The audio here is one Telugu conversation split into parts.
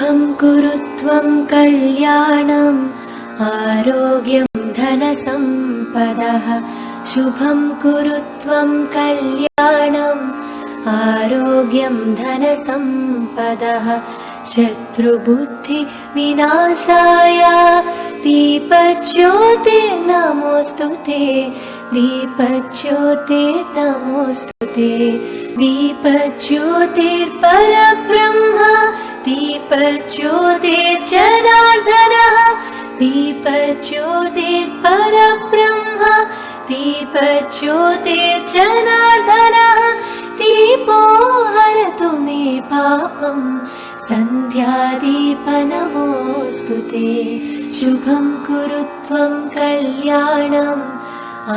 शुभं कुरु त्वं कल्याणम् आरोग्यं धनसम्पदः शुभं कुरु त्वं कल्याणम् आरोग्यं धनसम्पदः शत्रुबुद्धि विनाशाय दीपज्योतिर्नमोऽस्तुते दीपज्योतिर्नमोऽस्तुते दीपज्योतिर्परब्रह्म दीपज्योतिर्जनार्दनः दीपज्योतिर्परब्रह्म दीपज्योतिर्जनार्दनः दीपो हरतु मे पापम् सन्ध्यादीपनमोऽस्तुते शुभं कुरु त्वं कल्याणम्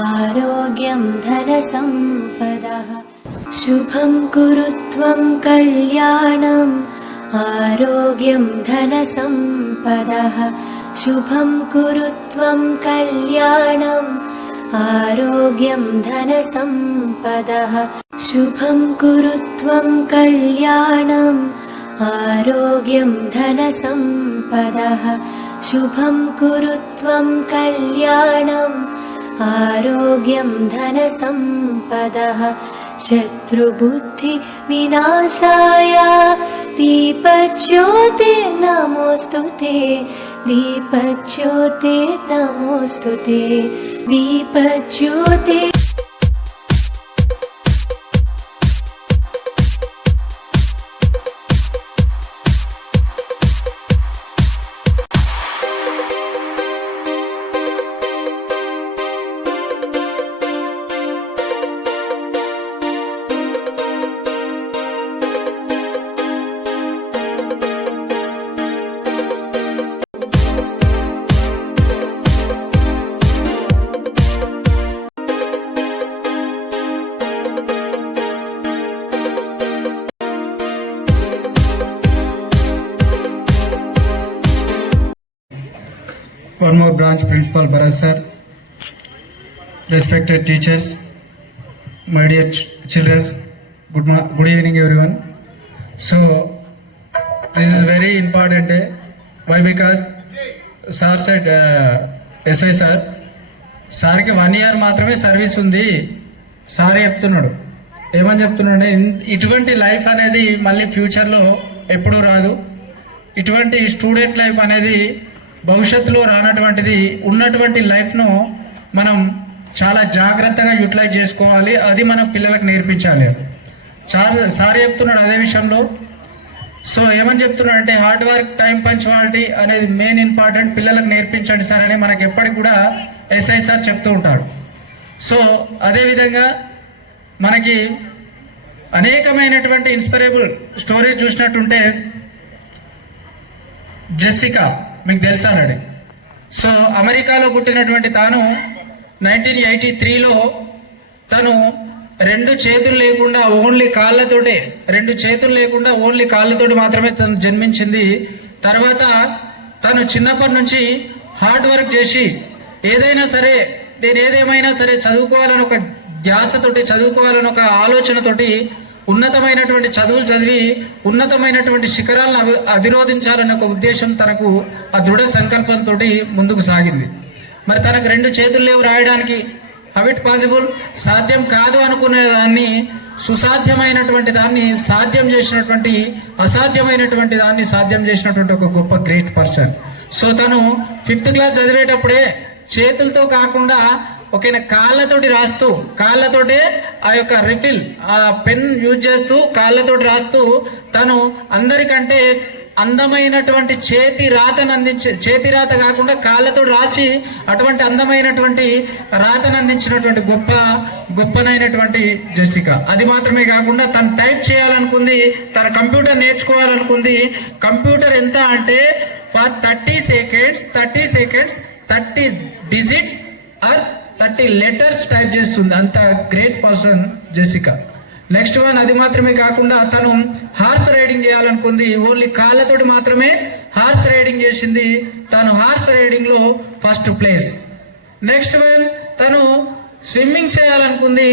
आरोग्यं धनसम्पदः शुभं कुरु त्वं कल्याणम् आरोग्यं धनसम्पदः शुभं कुरु त्वं कल्याणम् आरोग्यं धनसम्पदः शुभं कुरु त्वं कल्याणम् आरोग्यं धनसम्पदः शुभं कुरु त्वं कल्याणम् आरोग्यं धनसम्पदः शत्रुबुद्धि विनाशाय दीपज्योतिर्नमोऽस्तुते दीपज्योतिर्नमोऽस्तुते दीपज्योतिर् One more branch principal Bharat sir, respected teachers, my dear children, good evening everyone. So this is very important day. Why? Because sir said SI sir ki 1 year మాత్రమే సర్వీస్ ఉంది సార్ చెప్తున్నాడు. ఏమని చెప్తున్నాడు, ఇటువంటి లైఫ్ అనేది మళ్ళీ ఫ్యూచర్లో ఎప్పుడూ రాదు. ఇటువంటి స్టూడెంట్ లైఫ్ అనేది భవిష్యత్తులో రానటువంటిది. ఉన్నటువంటి లైఫ్ను మనం చాలా జాగ్రత్తగా యూటిలైజ్ చేసుకోవాలి. అది మనం పిల్లలకు నేర్పించాలి. సార్ చెప్తున్నాడు అదే విషయంలో. సో ఏమని చెప్తున్నాడు అంటే హార్డ్ వర్క్, టైం పంచువాలిటీ అనేది మెయిన్ ఇంపార్టెంట్, పిల్లలకు నేర్పించండి సార్ అని మనకి ఎప్పటికి కూడా ఎస్ఐ సార్ చెప్తూ ఉంటాడు. సో అదేవిధంగా మనకి అనేకమైనటువంటి ఇన్స్పైరబుల్ స్టోరీస్ చూసినట్టుంటే జెసికా మీకు తెలుసానండి. సో అమెరికాలో పుట్టినటువంటి తాను 1983లో తను 2 చేతులు లేకుండా ఓన్లీ కాళ్ళతోటి మాత్రమే తను జన్మించింది. తర్వాత తను చిన్నప్పటి నుంచి హార్డ్ వర్క్ చేసి ఏదైనా సరే చదువుకోవాలని ఒక ధ్యాసతోటి, చదువుకోవాలని ఒక ఆలోచనతోటి ఉన్నతమైనటువంటి చదువులు చదివి ఉన్నతమైనటువంటి శిఖరాలను అధిరోధించాలనే ఒక ఉద్దేశం, తనకు ఆ దృఢ సంకల్పంతో ముందుకు సాగింది. మరి తనకు 2 చేతులు లేవు రాయడానికి. How it possible? సాధ్యం కాదు అనుకునే దాన్ని సుసాధ్యమైనటువంటి దాన్ని సాధ్యం చేసినటువంటి, అసాధ్యమైనటువంటి దాన్ని సాధ్యం చేసినటువంటి ఒక గొప్ప గ్రేట్ పర్సన్. సో తను 5th క్లాస్ చదివేటప్పుడే చేతులతో కాకుండా ఓకేనా కాళ్ళతోటి రాస్తూ, కాళ్ళతోటే ఆ యొక్క రిఫిల్ ఆ పెన్ యూజ్ చేస్తూ కాళ్ళతోటి రాస్తూ తను అందరికంటే అందమైనటువంటి చేతి రాత కాకుండా కాళ్ళతో రాసి అటువంటి అందమైనటువంటి రాతను అందించినటువంటి గొప్పనైనటువంటి జెసికా. అది మాత్రమే కాకుండా తను టైప్ చేయాలనుకుంది, తన కంప్యూటర్ నేర్చుకోవాలనుకుంది. కంప్యూటర్ ఎంత అంటే for 30 seconds 30 digits or 30 letters type చేస్తుంది. అంత great person Jessica. Next one, అది మాత్రమే కాకుండా తను హార్స్ రైడింగ్ చేయాలనుకుంది. ఓన్లీ కాళ్ళతోటి మాత్రమే హార్స్ రైడింగ్ చేసింది. తను హార్స్ రైడింగ్ లో ఫస్ట్ ప్లేస్. నెక్స్ట్ వన్, తను స్విమ్మింగ్ చేయాలనుకుంది.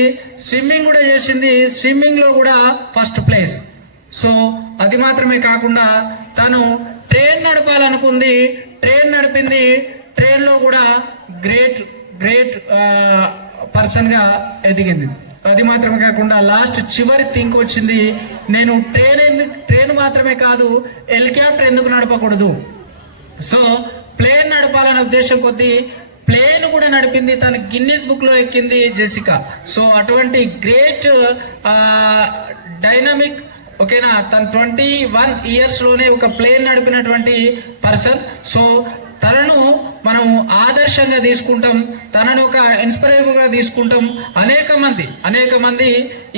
స్విమ్మింగ్ కూడా చేసింది. స్విమ్మింగ్ లో కూడా ఫస్ట్ ప్లేస్. సో అది మాత్రమే కాకుండా తను ట్రైన్ నడపాలనుకుంది, ట్రైన్ నడిపింది, ట్రైన్లో కూడా గ్రేట్ గ్రేట్ పర్సన్గా ఎదిగింది. అది మాత్రమే కాకుండా లాస్ట్ చివరి థింక్ వచ్చింది, నేను ట్రైన్ మాత్రమే కాదు హెలికాప్టర్ ఎందుకు నడపకూడదు. సో ప్లేన్ నడపాలనే ఉద్దేశం కొద్దీ ప్లేన్ కూడా నడిపింది, తన గిన్నిస్ బుక్ లో ఎక్కింది జెసికా. సో అటువంటి గ్రేట్ డైనమిక్, ఓకేనా, తన 21 years లోనే ఒక ప్లేన్ నడిపినటువంటి పర్సన్. సో తనను మనం ఆదర్శంగా తీసుకుంటాం, తనను ఒక ఇన్స్పిరేబుల్ గా తీసుకుంటాం. అనేక మంది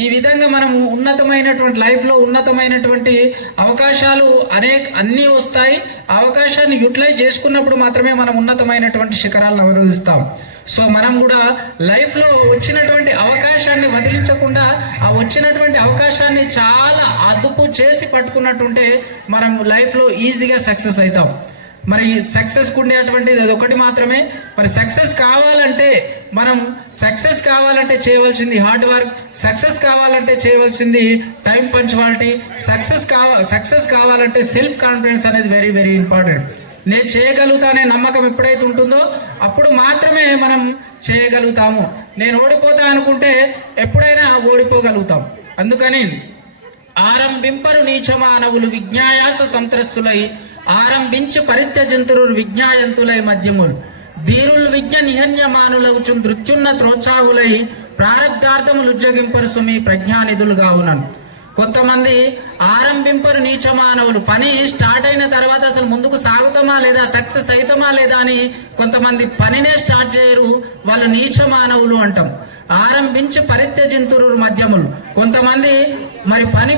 ఈ విధంగా మనము ఉన్నతమైనటువంటి లైఫ్ లో ఉన్నతమైనటువంటి అవకాశాలు అన్నీ వస్తాయి. అవకాశాన్ని యూటిలైజ్ చేసుకున్నప్పుడు మాత్రమే మనం ఉన్నతమైనటువంటి శిఖరాలను అభివృద్ధిస్తాం. సో మనం కూడా లైఫ్ లో వచ్చినటువంటి అవకాశాన్ని వదిలించకుండా ఆ వచ్చినటువంటి అవకాశాన్ని చాలా అదుపు చేసి పట్టుకున్నట్టుంటే మనం లైఫ్ లో ఈజీగా సక్సెస్ అవుతాం. మరి సక్సెస్ ఉండేటువంటిది అది ఒకటి మాత్రమే. మరి సక్సెస్ కావాలంటే చేయవలసింది హార్డ్ వర్క్, సక్సెస్ కావాలంటే చేయవలసింది టైం పంచువాలిటీ, సక్సెస్ కావాలంటే సెల్ఫ్ కాన్ఫిడెన్స్ అనేది వెరీ వెరీ ఇంపార్టెంట్. నేను చేయగలుగుతానే నమ్మకం ఎప్పుడైతే ఉంటుందో అప్పుడు మాత్రమే మనం చేయగలుగుతాము. నేను ఓడిపోతా అనుకుంటే ఎప్పుడైనా ఓడిపోగలుగుతాం. అందుకని ఆరంభింపరు నీచమానవులు విజ్ఞాయాస సంత్రస్తులై, ఆరంభించి పరిత్యజంతురు విజ్ఞాయంతులై మధ్యములు, ధీరులు విజ్ఞ నిహన్యమానులవుచు నృత్యున్న త్రోత్సాహులై, ప్రారబ్ధార్థములు ఉజ్జగింపరు సుమి ప్రజ్ఞానిధులు గావునను. కొంతమంది ఆరంభింపరు నీచమానవులు, పని స్టార్ట్ అయిన తర్వాత అసలు ముందుకు సాగుతామా లేదా, సక్సెస్ అవుతామా లేదా అని కొంతమంది పనినే స్టార్ట్ చేయరు, వాళ్ళు నీచమానవులు అంటాం. ఆరంభించి పరిత్యజింతురు మధ్యములు, కొంతమంది మరి పని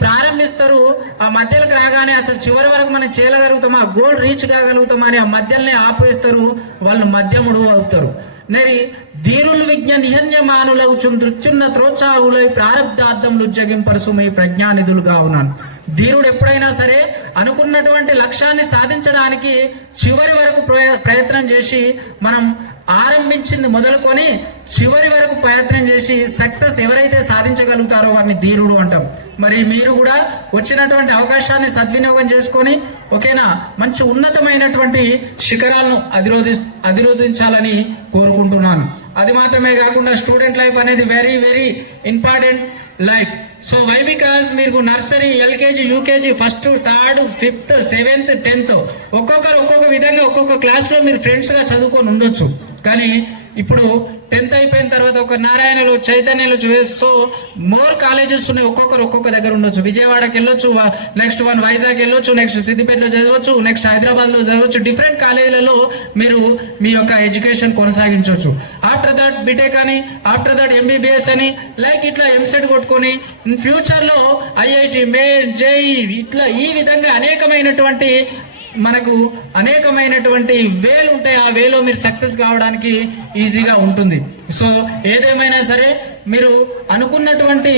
ప్రారంభిస్తారు, ఆ మధ్యలోకి రాగానే అసలు చివరి వరకు మనం చేయగలుగుతామా, గోల్ రీచ్ కాగలుగుతామా అని ఆ మధ్యలోనే ఆపేస్తారు, వాళ్ళు మధ్యముడు అవుతారు. మరి ధీరులు విజ్ఞ నిహన్యమానులవుచు నృత్యున్న త్రోత్సాహులై, ప్రారబ్ధార్థములు ఉజ్జగింపరుసుమై ప్రజ్ఞానిధులుగా ఉన్నాను. ధీరుడు ఎప్పుడైనా సరే అనుకున్నటువంటి లక్ష్యాన్ని సాధించడానికి చివరి వరకు ప్రయత్నం చేసి, మనం ఆరంభించింది మొదలుకొని చివరి వరకు ప్రయత్నం చేసి సక్సెస్ ఎవరైతే సాధించగలుగుతారో వారిని ధీరుడు అంటాం. మరి మీరు కూడా వచ్చినటువంటి అవకాశాన్ని సద్వినియోగం చేసుకొని, ఓకేనా, మంచి ఉన్నతమైనటువంటి శిఖరాలను అధిరోధించాలని కోరుకుంటున్నాను. అది మాత్రమే కాకుండా స్టూడెంట్ లైఫ్ అనేది very very important life. So why because మీరు nursery, LKG, UKG, 1st, 3rd, 5th, 7th, 10th ఒక్కొక్క విధంగా ఒక్కొక్క క్లాస్లో మీరు ఫ్రెండ్స్గా చదువుకొని ఉండొచ్చు. కానీ ఇప్పుడు 10th అయిపోయిన తర్వాత ఒక నారాయణలో, చైతన్యలో, సో మోర్ కాలేజెస్ ఉన్నాయి, ఒక్కొక్క దగ్గర ఉండొచ్చు. విజయవాడకి వెళ్ళొచ్చు, నెక్స్ట్ వైజాగ్ వెళ్ళొచ్చు, నెక్స్ట్ సిద్దిపేటలో చదవచ్చు, నెక్స్ట్ హైదరాబాద్లో చదవచ్చు. డిఫరెంట్ కాలేజీలలో మీరు మీ యొక్క ఎడ్యుకేషన్ కొనసాగించవచ్చు. ఆఫ్టర్ దట్ బీటెక్ అని, ఆఫ్టర్ దట్ ఎంబీబీఎస్ అని, లైక్ ఇట్లా ఎంసెట్ కొట్టుకొని ఫ్యూచర్లో ఐఐటి, మెయిన్, జేఈ, ఇట్లా ఈ విధంగా అనేకమైనటువంటి వేలు ఉంటాయి. ఆ వేలో మీరు సక్సెస్ కావడానికి ఈజీగా ఉంటుంది. సో ఏదేమైనా సరే మీరు అనుకున్నటువంటి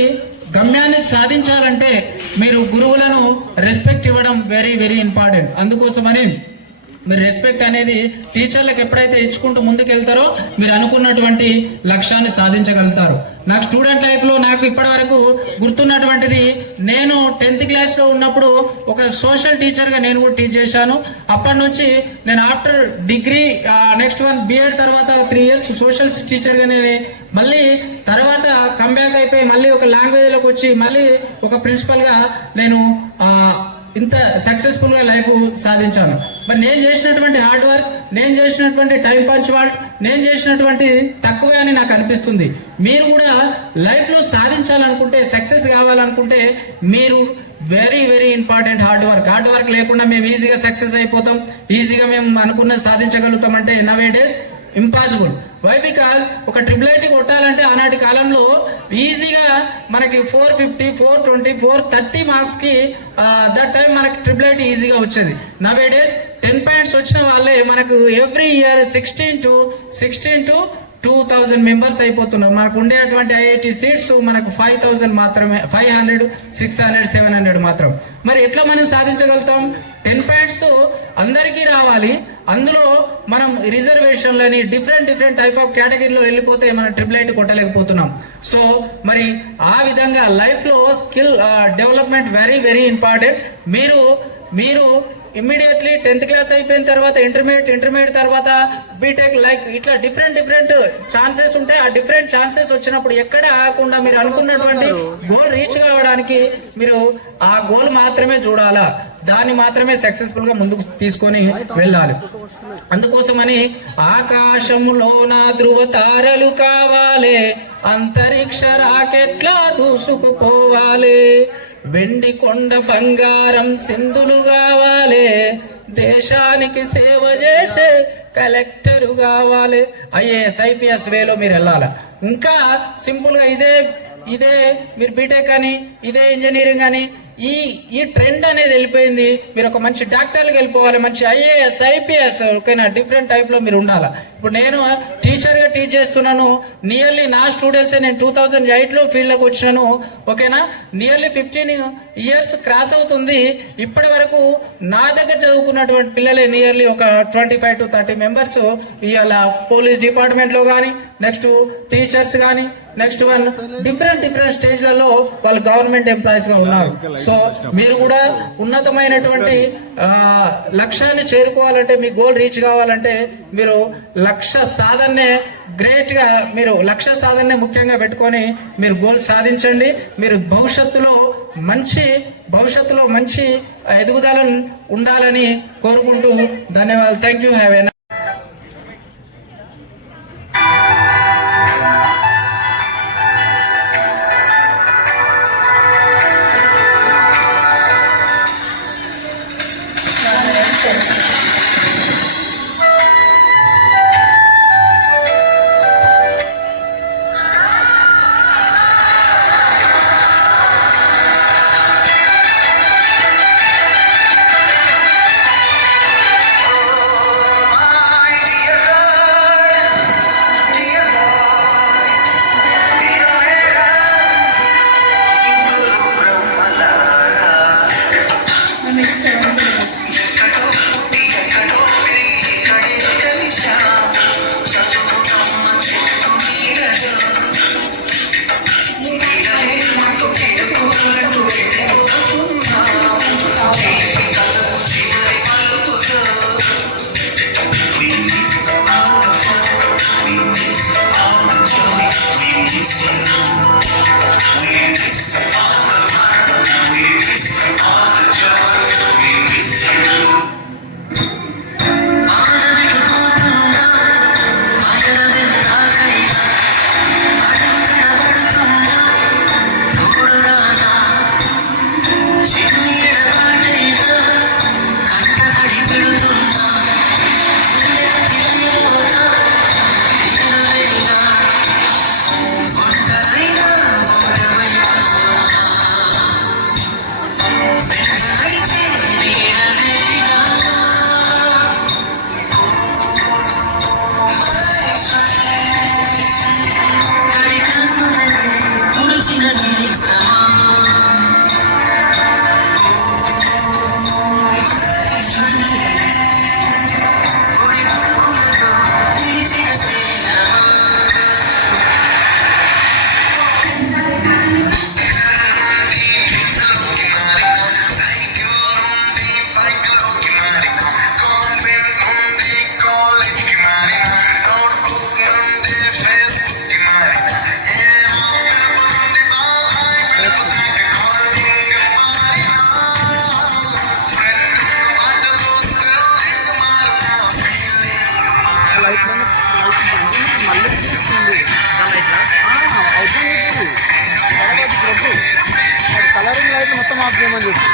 గమ్యాన్ని సాధించాలంటే మీరు గురువులను రెస్పెక్ట్ ఇవ్వడం వెరీ వెరీ ఇంపార్టెంట్. అందుకోసమని మీరు రెస్పెక్ట్ అనేది టీచర్లకు ఎప్పుడైతే ఇచ్చుకుంటూ ముందుకు వెళ్తారో మీరు అనుకున్నటువంటి లక్ష్యాన్ని సాధించగలుగుతారు. నాకు స్టూడెంట్ లైఫ్లో నాకు ఇప్పటి వరకు గుర్తున్నటువంటిది, నేను 10th క్లాస్లో ఉన్నప్పుడు ఒక సోషల్ టీచర్గా నేను కూడా టీచ్ చేశాను. అప్పటి నుంచి నేను ఆఫ్టర్ డిగ్రీ, నెక్స్ట్ బిఎడ్ తర్వాత 3 years సోషల్ టీచర్గా నేను మళ్ళీ తర్వాత కంబ్యాక్ అయిపోయి మళ్ళీ ఒక లాంగ్వేజ్లోకి వచ్చి మళ్ళీ ఒక ప్రిన్సిపల్గా నేను ఇంత సక్సెస్ఫుల్ గా లైఫ్ సాధించాను. మరి నేను చేసినటువంటి హార్డ్ వర్క్, నేను చేసినటువంటి టైం పంచువాల్ట్, నేను చేసినటువంటి తక్కువే అని నాకు అనిపిస్తుంది. మీరు కూడా లైఫ్ లో సాధించాలనుకుంటే, సక్సెస్ కావాలనుకుంటే మీరు very very important hard work లేకుండా మేము ఈజీగా సక్సెస్ అయిపోతాం, ఈజీగా మేము అనుకున్నది సాధించగలుగుతాం అంటే nowadays impossible. Why because ఒక ట్రిపుల్ కొట్టాలంటే ఆనాటి కాలంలో ఈజీగా మనకి 450, 420, 430 మార్క్స్ కి దట్ టైం మనకి ట్రిపుల్ ఈజీగా వచ్చేది. నవ్ ఏ డేస్ 10 points వచ్చిన వాళ్ళే మనకు ఎవ్రీ ఇయర్ 16 to 2000 మెంబర్స్ అయిపోతున్నారు. మనకు ఉండేటువంటి ఐఐటి సీట్స్ మనకు 5000 మాత్రమే, 500, 600, 700 మాత్రం. మరి ఎట్లా మనం సాధించగలుగుతాం? 10 points అందరికీ రావాలి. అందులో మనం రిజర్వేషన్లని డిఫరెంట్ టైప్ ఆఫ్ కేటగిరీలో వెళ్ళిపోతే మనం ట్రిపుల్ కొట్టలేకపోతున్నాం. సో మరి ఆ విధంగా లైఫ్ లో skill development very very important. మీరు మీరు ఇమ్మీడియట్లీ 10th క్లాస్ అయిపోయిన తర్వాత ఇంటర్మీడియట్ తర్వాత బీటెక్ లైక్ ఇట్లా డిఫరెంట్ ఛాన్సెస్ ఉంటాయి. ఆ డిఫరెంట్ ఛాన్సెస్ వచ్చినప్పుడు ఎక్కడ ఆగకుండా మీరు అనుకున్నటువంటి గోల్ రీచ్ కావడానికి మీరు ఆ గోల్ మాత్రమే చూడాలా, దాన్ని మాత్రమే సక్సెస్ఫుల్ గా ముందుకు తీసుకొని వెళ్ళాలి. అందుకోసమని ఆకాశములోన ధృవ తారలు కావాలి, అంతరిక్ష రాకెట్లా దూసుకుపోవాలి, వెండి కొండ బంగారం సింధులు కావాలి, దేశానికి సేవ చేసే కలెక్టరు కావాలి. ఐఏఎస్ IPS వేలో మీరు వెళ్ళాలి. ఇంకా సింపుల్ గా ఇదే మీరు బీటెక్ అని ఇదే ఇంజనీరింగ్ అని ఈ ట్రెండ్ అనేది వెళ్ళిపోయింది. మీరు ఒక మంచి డాక్టర్కి వెళ్ళిపోవాలి, మంచి IAS IPS ఓకేనా, డిఫరెంట్ టైప్ లో మీరు ఉండాలి. ఇప్పుడు నేను టీచర్ గా టీచ్ చేస్తున్నాను. నియర్లీ నా స్టూడెంట్స్ నేను 2008 లో ఫీల్డ్ లోకి వచ్చినాను ఓకేనా. నియర్లీ 15 years క్రాస్ అవుతుంది. ఇప్పటి వరకు నా దగ్గర చదువుకున్నటువంటి పిల్లలే నియర్లీ ఒక 25 to 30 మెంబర్స్ ఇవాళ పోలీస్ డిపార్ట్మెంట్ లో కానీ, నెక్స్ట్ టీచర్స్ కానీ, నెక్స్ట్ వన్ డిఫరెంట్ స్టేజ్లలో వాళ్ళు గవర్నమెంట్ ఎంప్లాయీస్ గా ఉన్నారు. సో మీరు కూడా ఉన్నతమైనటువంటి లక్ష్యాన్ని చేరుకోవాలంటే, మీ గోల్ రీచ్ కావాలంటే మీరు లక్ష్య సాధనే గ్రేట్ గా మీరు లక్ష్య సాధనే ముఖ్యంగా పెట్టుకొని మీరు గోల్ సాధించండి. మీరు భవిష్యత్తులో మంచి ఎదుగుదల ఉండాలని కోరుకుంటూ ధన్యవాదాలు. Thank you. Have a colouring light మొత్తం ఆఫ్ చేయమని చెప్పి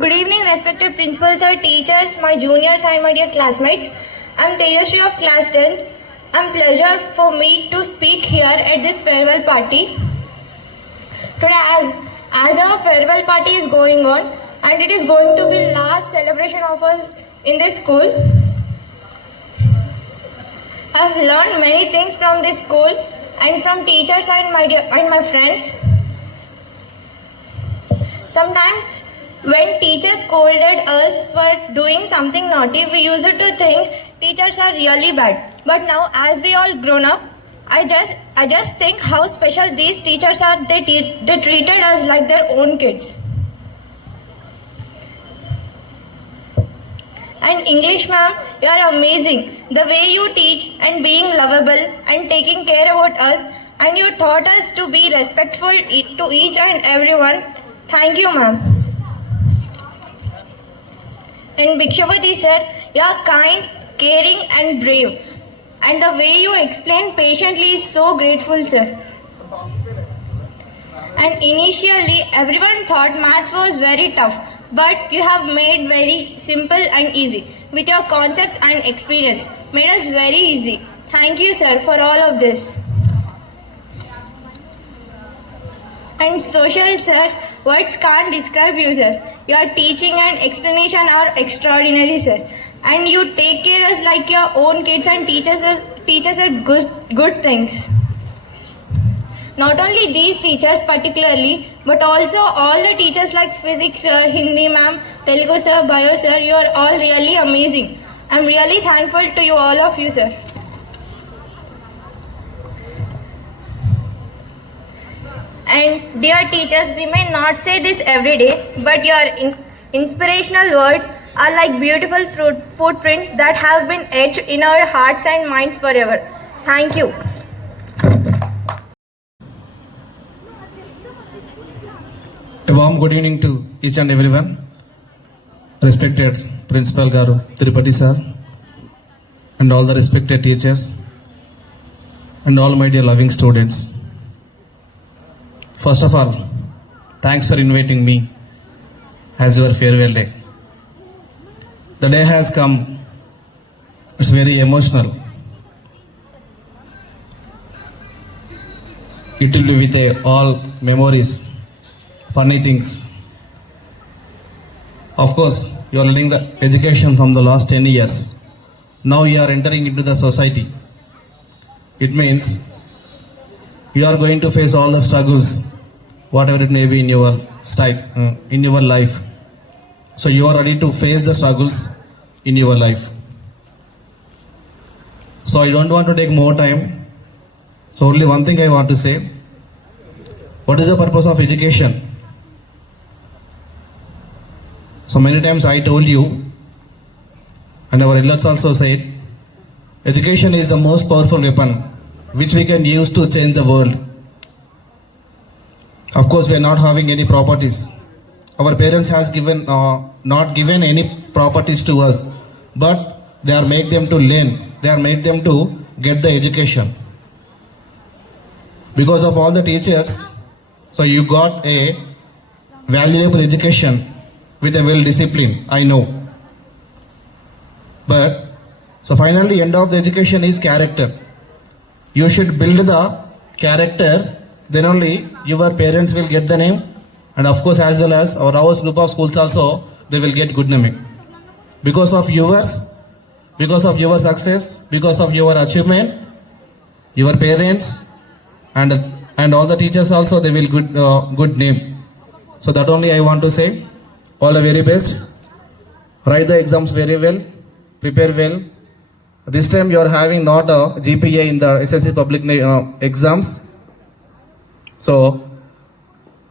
Good evening, respected principals, sir, teachers, my juniors and my dear classmates. I'm Tejasvi of class 10th. I'm pleasure for me to speak here at this farewell party. Today as our farewell party is going on and it is going to be last celebration of us in this school. I've learned many things from this school and from teachers and my friends. Sometimes when teachers scolded us for doing something naughty, we used to think teachers are really bad. But now as we all grown up, I just think how special these teachers are. They treated us like their own kids. And English ma'am, you are amazing. The way you teach and being lovable and taking care about us, and you taught us to be respectful to each and everyone. Thank you ma'am. And Bhikshapati sir, you are kind, caring and brave. And the way you explain patiently is so grateful sir. And initially everyone thought maths was very tough, but you have made very simple and easy with your concepts and experience. Made us very easy. Thank you sir for all of this. And social sir, words can't describe you sir. Your teaching and explanation are extraordinary sir. And you take care of us like your own kids and teach us good things. Not only these teachers particularly, but also all the teachers like physics sir, Hindi ma'am, Telugu sir, Bio sir, you are all really amazing. I'm really thankful to you, all of you sir. And dear teachers, we may not say this every day, but your inspirational words are like beautiful footprints that have been etched in our hearts and minds forever. Thank you. A warm good evening to each and everyone. Respected Principal Garu Tirupati sir, and all the respected teachers, and all my dear loving students. First of all, thanks for inviting me as your farewell day. The day has come. It's very emotional. It will be with all memories, funny things. Of course, you are learning the education from the last 10 years. Now you are entering into the society. It means you are going to face all the struggles, whatever it may be in your in your life. So you are ready to face the struggles in your life. So I don't want to take more time. So only one thing I want to say. What is the purpose of education? So many times I told you, and our elders also said, education is the most powerful weapon which we can use to change the world. Of course, we are not having any properties. Our parents has not given any properties to us, but they are make them to learn. They are make them to get the education. Because of all the teachers, so you got a valuable education with a well discipline, I know. But so finally, end of the education is character. You should build the character, then only your parents will get the name, and of course as well as our house group of schools also, they will get good name. Because of your success, because of your achievement, your parents and all the teachers also, they will good name. So that only I want to say. All the very best. Write the exams very well. Prepare well. This time you are having not a GPA in the SSC public exams. So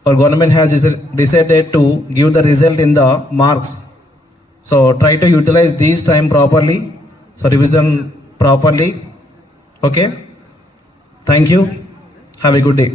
our government has decided to give the result in the marks. So try to utilize this time properly. So revision properly. Okay. Thank you. Have a good day.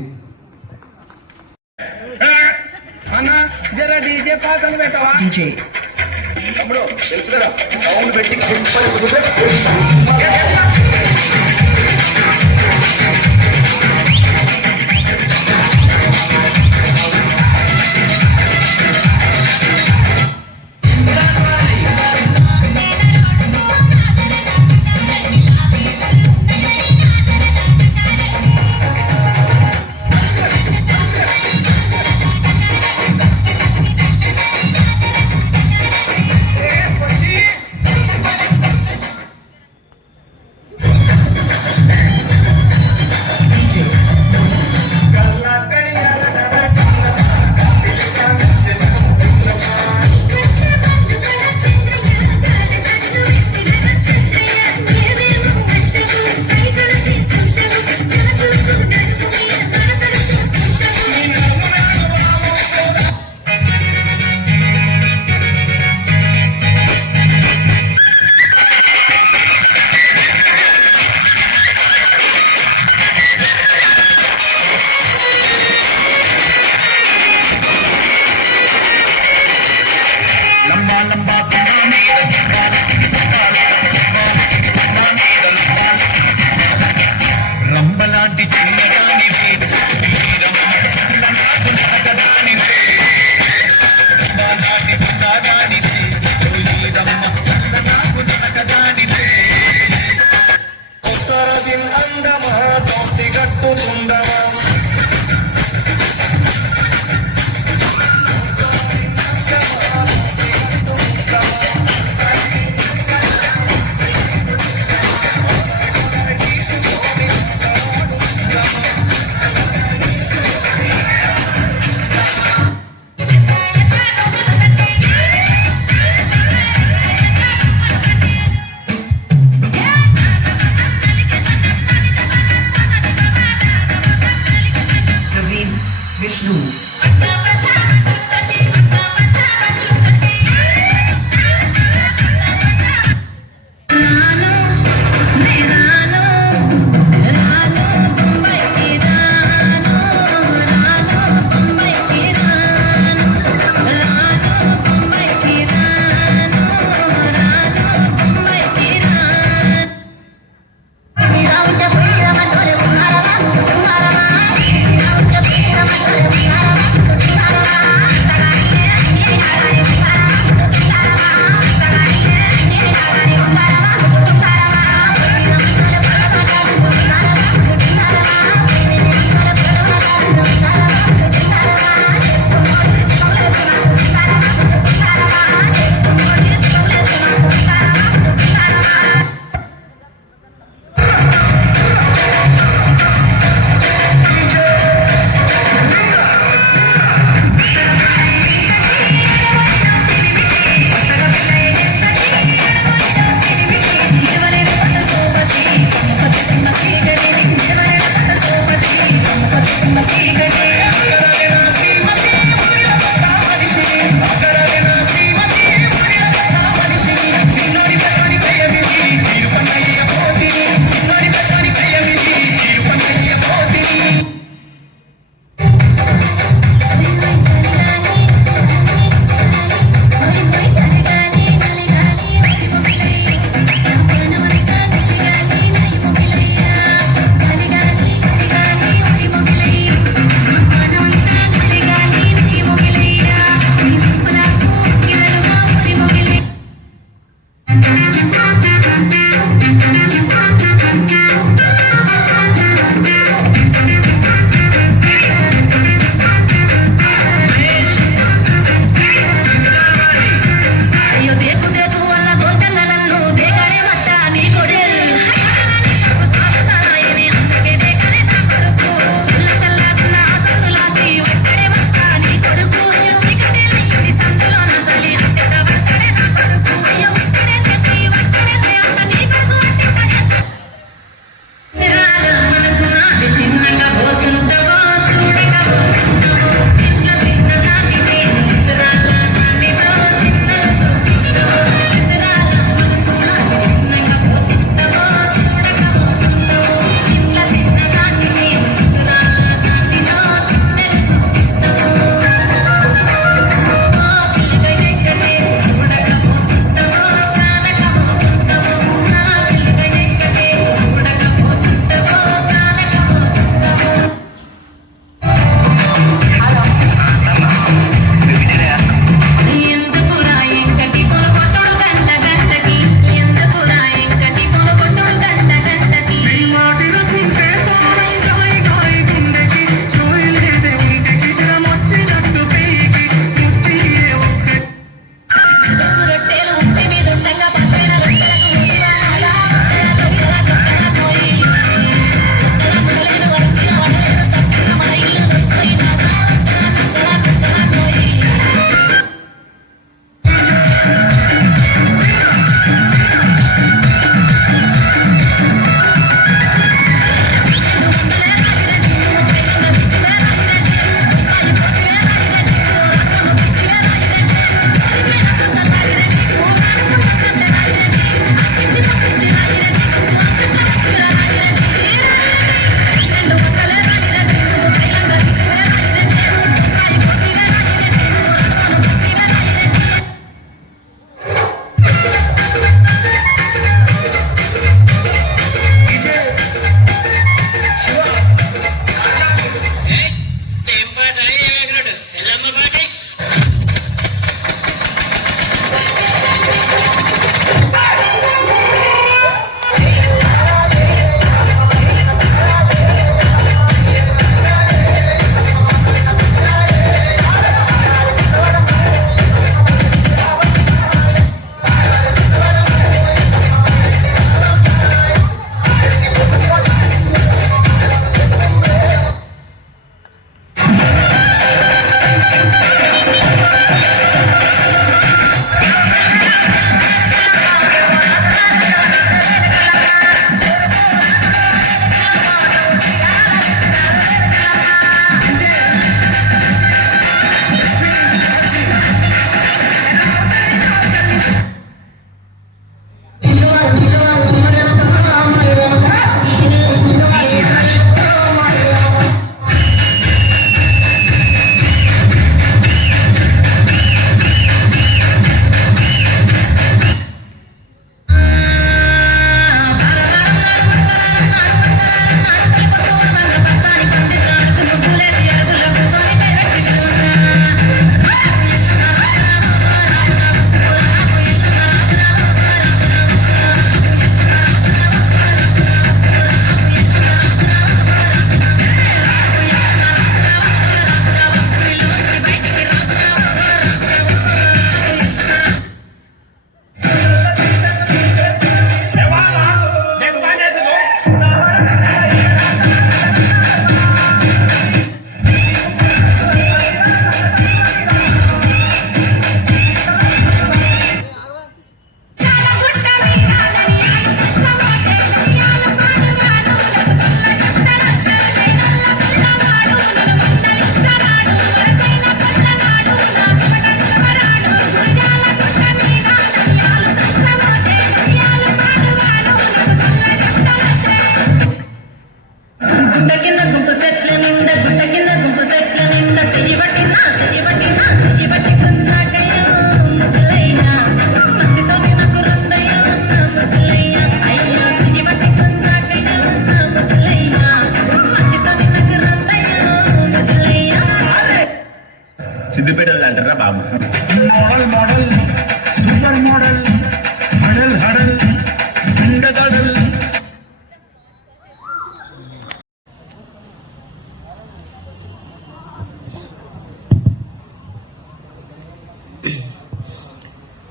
ఉత్తరదిన్ అందమా దోస్తి గట్టుతుందమా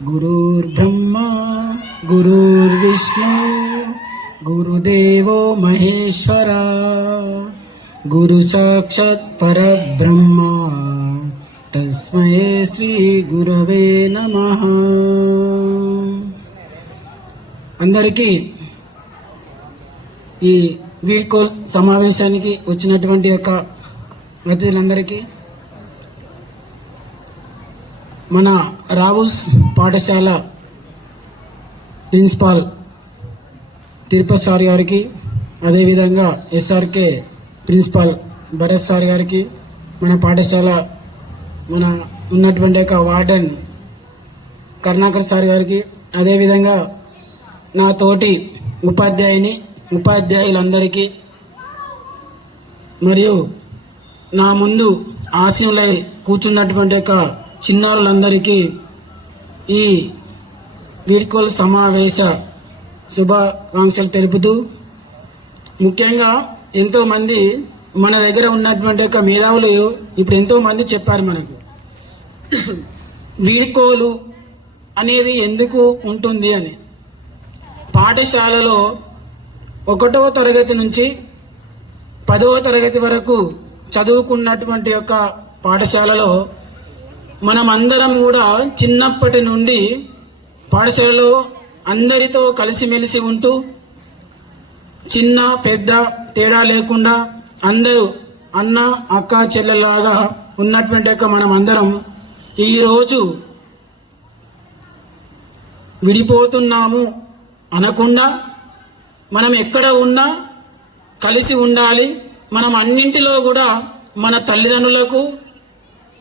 గురుర్బ్రహ్మ గురుర్విష్ణు గురుదేవో మహేశ్వర గురు సాక్షాత్ పరబ్రహ్మ తస్మై శ్రీ గురవే నమః. అందరికీ ఈ వీడ్కోల్ సమావేశానికి వచ్చినటువంటి యొక్క అతిథులందరికీ మన రావుస్ పాఠశాల ప్రిన్సిపాల్ తిరుపతి సార్ గారికి, అదేవిధంగా ఎస్ఆర్కే ప్రిన్సిపాల్ భరత్ సార్ గారికి, మన పాఠశాల మన ఉన్నటువంటి యొక్క వార్డెన్ కరుణాకర్ సార్ గారికి, అదేవిధంగా నా తోటి ఉపాధ్యాయులందరికీ మరియు నా ముందు ఆశయంలో కూర్చున్నటువంటి యొక్క చిన్నారులందరికీ ఈ వీడ్కోల్ సమావేశ శుభాకాంక్షలు తెలుపుతూ, ముఖ్యంగా ఎంతోమంది మన దగ్గర ఉన్నటువంటి యొక్క మేధావులు ఇప్పుడు ఎంతోమంది చెప్పారు మనకు వీడ్కోలు అనేది ఎందుకు ఉంటుంది అని. పాఠశాలలో 1వ తరగతి నుంచి 10వ తరగతి వరకు చదువుకున్నటువంటి యొక్క పాఠశాలలో మనమందరం కూడా చిన్నప్పటి నుండి పాఠశాలలో అందరితో కలిసిమెలిసి ఉంటూ చిన్న పెద్ద తేడా లేకుండా అందరూ అన్న అక్క చెల్లెలాగా ఉన్నటువంటి యొక్క మనం అందరం ఈరోజు విడిపోతున్నాము అనకుండా మనం ఎక్కడ ఉన్నా కలిసి ఉండాలి. మనం అన్నింటిలో కూడా మన తల్లిదండ్రులకు,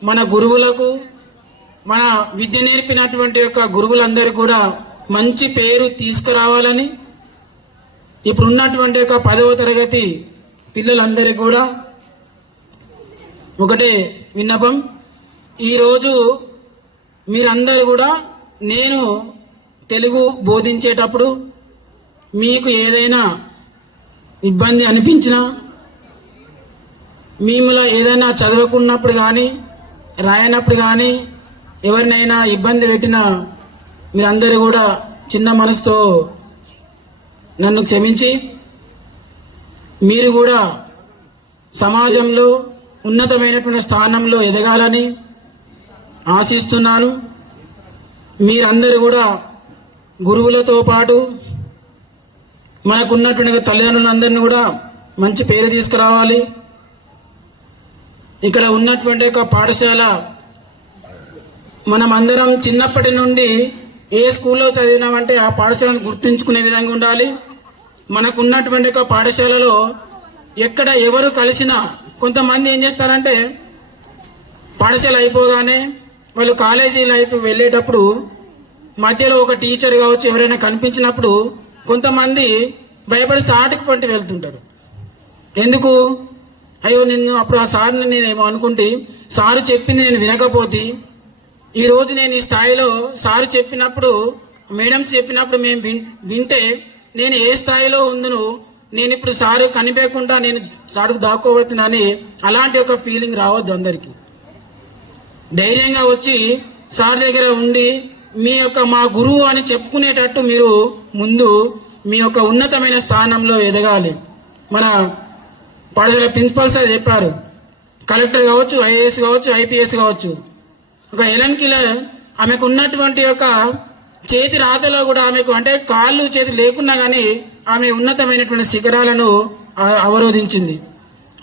మన గురువులకు, మన విద్య నేర్పినటువంటి యొక్క గురువులందరూ కూడా మంచి పేరు తీసుకురావాలని ఇప్పుడు ఉన్నటువంటి యొక్క 10వ తరగతి పిల్లలందరికీ కూడా ఒకటే విన్నపం. ఈరోజు మీరందరూ కూడా నేను తెలుగు బోధించేటప్పుడు మీకు ఏదైనా ఇబ్బంది అనిపించినా, మీములో ఏదైనా చదవకున్నప్పుడు కానీ రాయనప్పుడు కానీ ఎవరినైనా ఇబ్బంది పెట్టినా మీరందరూ కూడా చిన్న మనసుతో నన్ను క్షమించి మీరు కూడా సమాజంలో ఉన్నతమైనటువంటి స్థానంలో ఎదగాలని ఆశిస్తున్నాను. మీరందరూ కూడా గురువులతో పాటు మనకున్నటువంటి తల్లిదండ్రులందరినీ కూడా మంచి పేరు తీసుకురావాలి. ఇక్కడ ఉన్నటువంటి ఒక పాఠశాల మనమందరం చిన్నప్పటి నుండి ఏ స్కూల్లో చదివినామంటే ఆ పాఠశాలను గుర్తుంచుకునే విధంగా ఉండాలి. మనకున్నటువంటి ఒక పాఠశాలలో ఎక్కడ ఎవరు కలిసినా కొంతమంది ఏం చేస్తారంటే పాఠశాల అయిపోగానే వాళ్ళు కాలేజీ లైఫ్ వెళ్ళేటప్పుడు మధ్యలో ఒక టీచర్ కావచ్చు ఎవరైనా కనిపించినప్పుడు కొంతమంది భయపడి సాటుకు పంటి వెళ్తుంటారు. ఎందుకు? అయ్యో నిన్ను అప్పుడు ఆ సార్ని నేనేమో అనుకుంటే సారు చెప్పింది నేను వినకపోతే ఈరోజు నేను ఈ స్థాయిలో సారు చెప్పినప్పుడు మేడమ్స్ చెప్పినప్పుడు మేము వింటే నేను ఏ స్థాయిలో ఉందును, నేను ఇప్పుడు సారు కనిపించకుండా నేను సారుకు దాక్కోబడుతున్నాని అలాంటి ఒక ఫీలింగ్ రావద్దు. అందరికీ ధైర్యంగా వచ్చి సార్ దగ్గర ఉండి మీ యొక్క మా గురువు అని చెప్పుకునేటట్టు మీరు ముందు మీ యొక్క ఉన్నతమైన స్థానంలో ఎదగాలి. మన పాఠశాల ప్రిన్సిపల్ సార్ చెప్పారు, కలెక్టర్ కావచ్చు, ఐఏఎస్ కావచ్చు, ఐపీఎస్ కావచ్చు. ఒక ఎలన్ కిలర్ ఆమెకు ఉన్నటువంటి యొక్క చేతి రాతలో కూడా ఆమెకు అంటే కాళ్ళు చేతి లేకున్నా కానీ ఆమె ఉన్నతమైనటువంటి శిఖరాలను అవరోధించింది.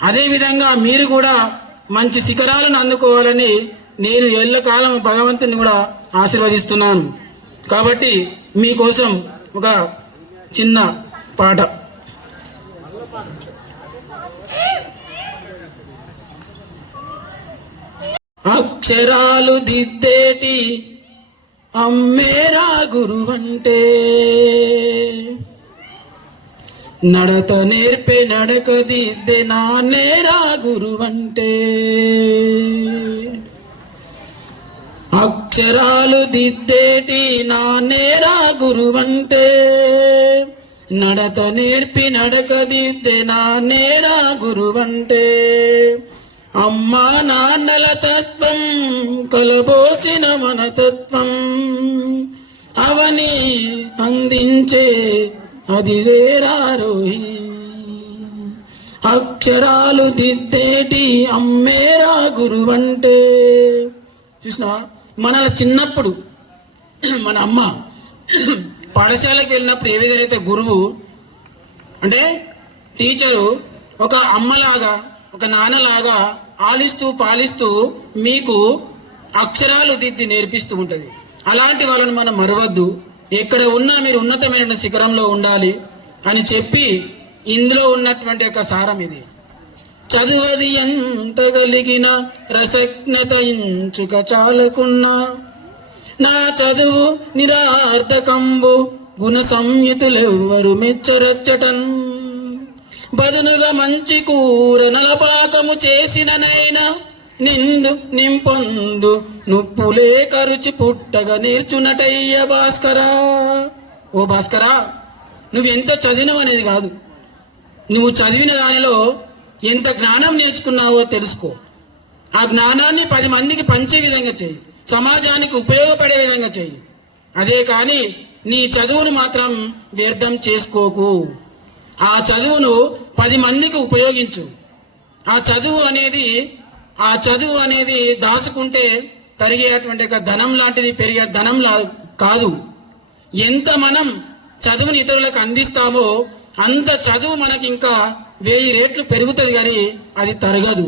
అదేవిధంగా మీరు కూడా మంచి శిఖరాలను అందుకోవాలని నేను ఎల్లకాలం భగవంతుని కూడా ఆశీర్వదిస్తున్నాను. కాబట్టి మీకోసం ఒక చిన్న పాట. అక్షరాలు దిద్దేటి అమ్మేరా గురువంటే, నడత నేర్పే నడక దిద్దే నాన్నేరా గురువంటే. అక్షరాలు దిద్దేటి నాన్నేరా గురువంటే, నడత నేర్పి నడక దిద్దే నాన్నేరా గురువంటే. అమ్మా నాన్నల తత్వం కలబోసిన మన తత్వం, భావని అందించే అది వేరారోహి అక్షరాలు దిద్దేటి అమ్మేరా గురువంటే. చూసినా మన చిన్నప్పుడు మన అమ్మ పాఠశాలకు వెళ్ళినప్పుడు ఏ విధంగా అయితే గురువు అంటే టీచరు ఒక అమ్మలాగా ఒక నాన్నలాగా ఆలిస్తూ పాలిస్తూ మీకు అక్షరాలు దిద్ది నేర్పిస్తూ ఉంటుంది. అలాంటి వాళ్ళని మనం మరవద్దు. ఎక్కడ ఉన్నా మీరు ఉన్నతమైన శిఖరంలో ఉండాలి అని చెప్పి ఇందులో ఉన్నటువంటి ఒక సారం ఇది. చదువది ఎంత కలిగిన రసజ్ఞత ఇంచుక చాలకున్నా నా చదువు నిరార్థకంబు గుణ సంయుతులెవ్వరు మెచ్చరచ్చటన్ బదునుగా మంచి కూర నలపాకము చేసిననైనా నిందు నింపొందు నుప్పులే కరుచి పుట్టగా నేర్చునటయ్య భాస్కరా. ఓ భాస్కరా, నువ్వు ఎంత చదివినవు అనేది కాదు, నువ్వు చదివిన దానిలో ఎంత జ్ఞానం నేర్చుకున్నావో తెలుసుకో. ఆ జ్ఞానాన్ని 10 మందికి పంచే విధంగా చేయి, సమాజానికి ఉపయోగపడే విధంగా చేయి. అదే కానీ నీ చదువును మాత్రం వ్యర్థం చేసుకోకు. ఆ చదువును 10 మందికి ఉపయోగించు. ఆ చదువు అనేది దాచుకుంటే తరిగేటువంటి ఒక ధనం లాంటిది, పెరిగే ధనం కాదు. ఎంత మనం చదువుని ఇతరులకు అందిస్తామో అంత చదువు మనకి ఇంకా 1000 రెట్లు పెరుగుతుంది, కానీ అది తరగదు.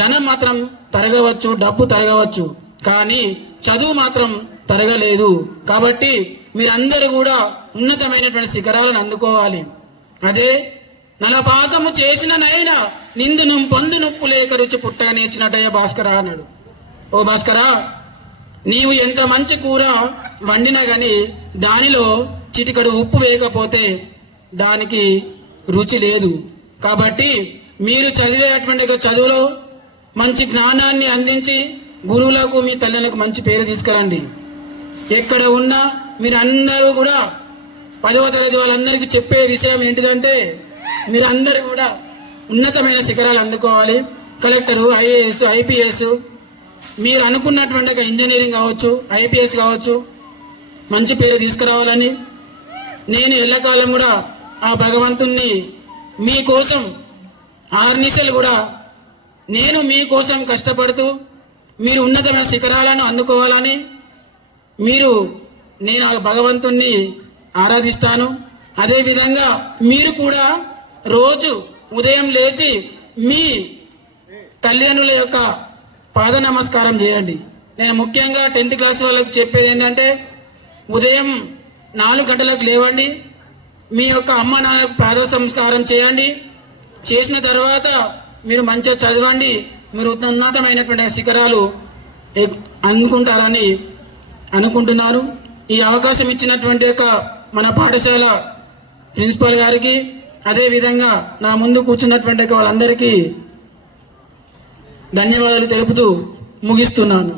ధనం మాత్రం తరగవచ్చు, డబ్బు తరగవచ్చు, కానీ చదువు మాత్రం తరగలేదు. కాబట్టి మీరందరూ కూడా ఉన్నతమైనటువంటి శిఖరాలను అందుకోవాలి. అదే నలపాకము చేసిన నైనా నిందు పొందు నొప్పు లేక రుచి పుట్టగా నేర్చినట్టయ్య భాస్కర అన్నాడు. ఓ భాస్కరా, నీవు ఎంత మంచి కూర వండినా కానీ దానిలో చిటికడు ఉప్పు వేయకపోతే దానికి రుచి లేదు. కాబట్టి మీరు చదివేటువంటి చదువులో మంచి జ్ఞానాన్ని అందించి గురువులకు మీ తల్లిదండ్రులకు మంచి పేరు తీసుకురండి. ఎక్కడ ఉన్నా మీరందరూ కూడా 10వ తరగతి వాళ్ళందరికీ చెప్పే విషయం ఏంటిదంటే మీరందరూ కూడా ఉన్నతమైన శిఖరాలు అందుకోవాలి. కలెక్టరు, ఐఏఎస్, ఐపీఎస్, మీరు అనుకున్నటువంటి ఒక ఇంజనీరింగ్ కావచ్చు, ఐపీఎస్ కావచ్చు, మంచి పేరు తీసుకురావాలని నేను ఎల్లకాలం కూడా ఆ భగవంతుణ్ణి మీకోసం ఆర్నిశలు కూడా నేను మీకోసం కష్టపడుతూ మీరు ఉన్నతమైన శిఖరాలను అందుకోవాలని నేను ఆ భగవంతుణ్ణి ఆరాధిస్తాను. అదేవిధంగా మీరు కూడా రోజు ఉదయం లేచి మీ తల్లిదండ్రుల యొక్క పాద నమస్కారం చేయండి. నేను ముఖ్యంగా 10th క్లాస్ వాళ్ళకి చెప్పేది ఏంటంటే ఉదయం 4 గంటలకు లేవండి, మీ యొక్క అమ్మ నాన్నలకు పాద సంస్కారం చేయండి. చేసిన తర్వాత మీరు మంచిగా చదవండి, మీరు ఉన్నతమైనటువంటి శిఖరాలు అందుకుంటారని అనుకుంటున్నాను. ఈ అవకాశం ఇచ్చినటువంటి యొక్క మన పాఠశాల ప్రిన్సిపాల్ గారికి, అదేవిధంగా నా ముందు కూర్చున్నటువంటి వాళ్ళందరికీ ధన్యవాదాలు తెలుపుతూ ముగిస్తున్నాను.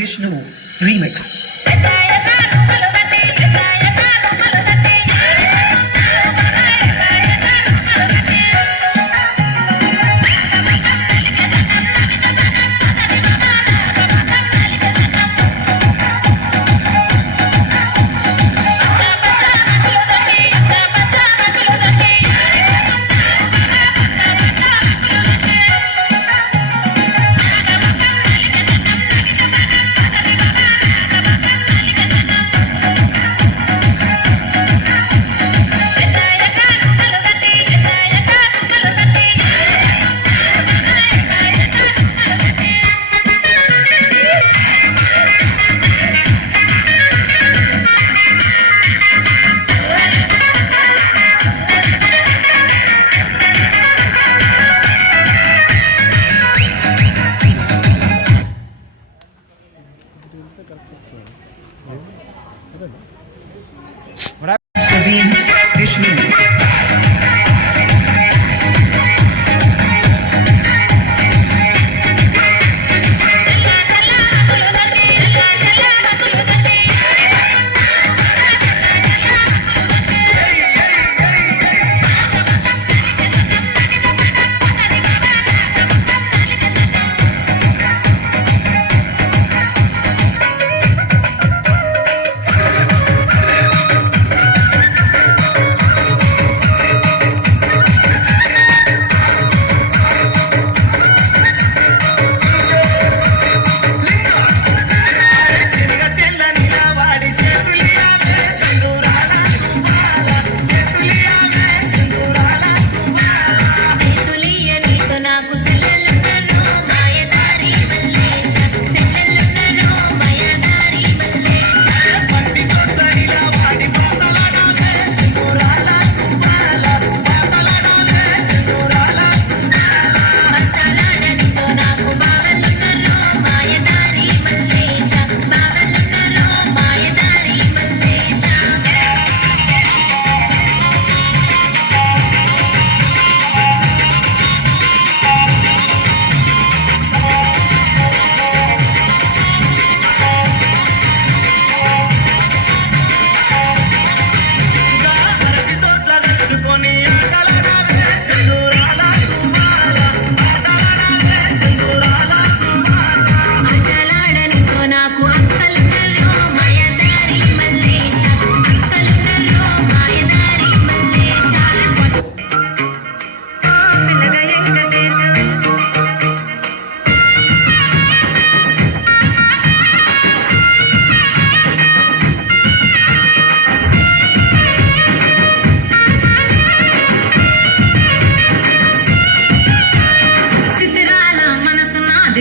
Vishnu remix.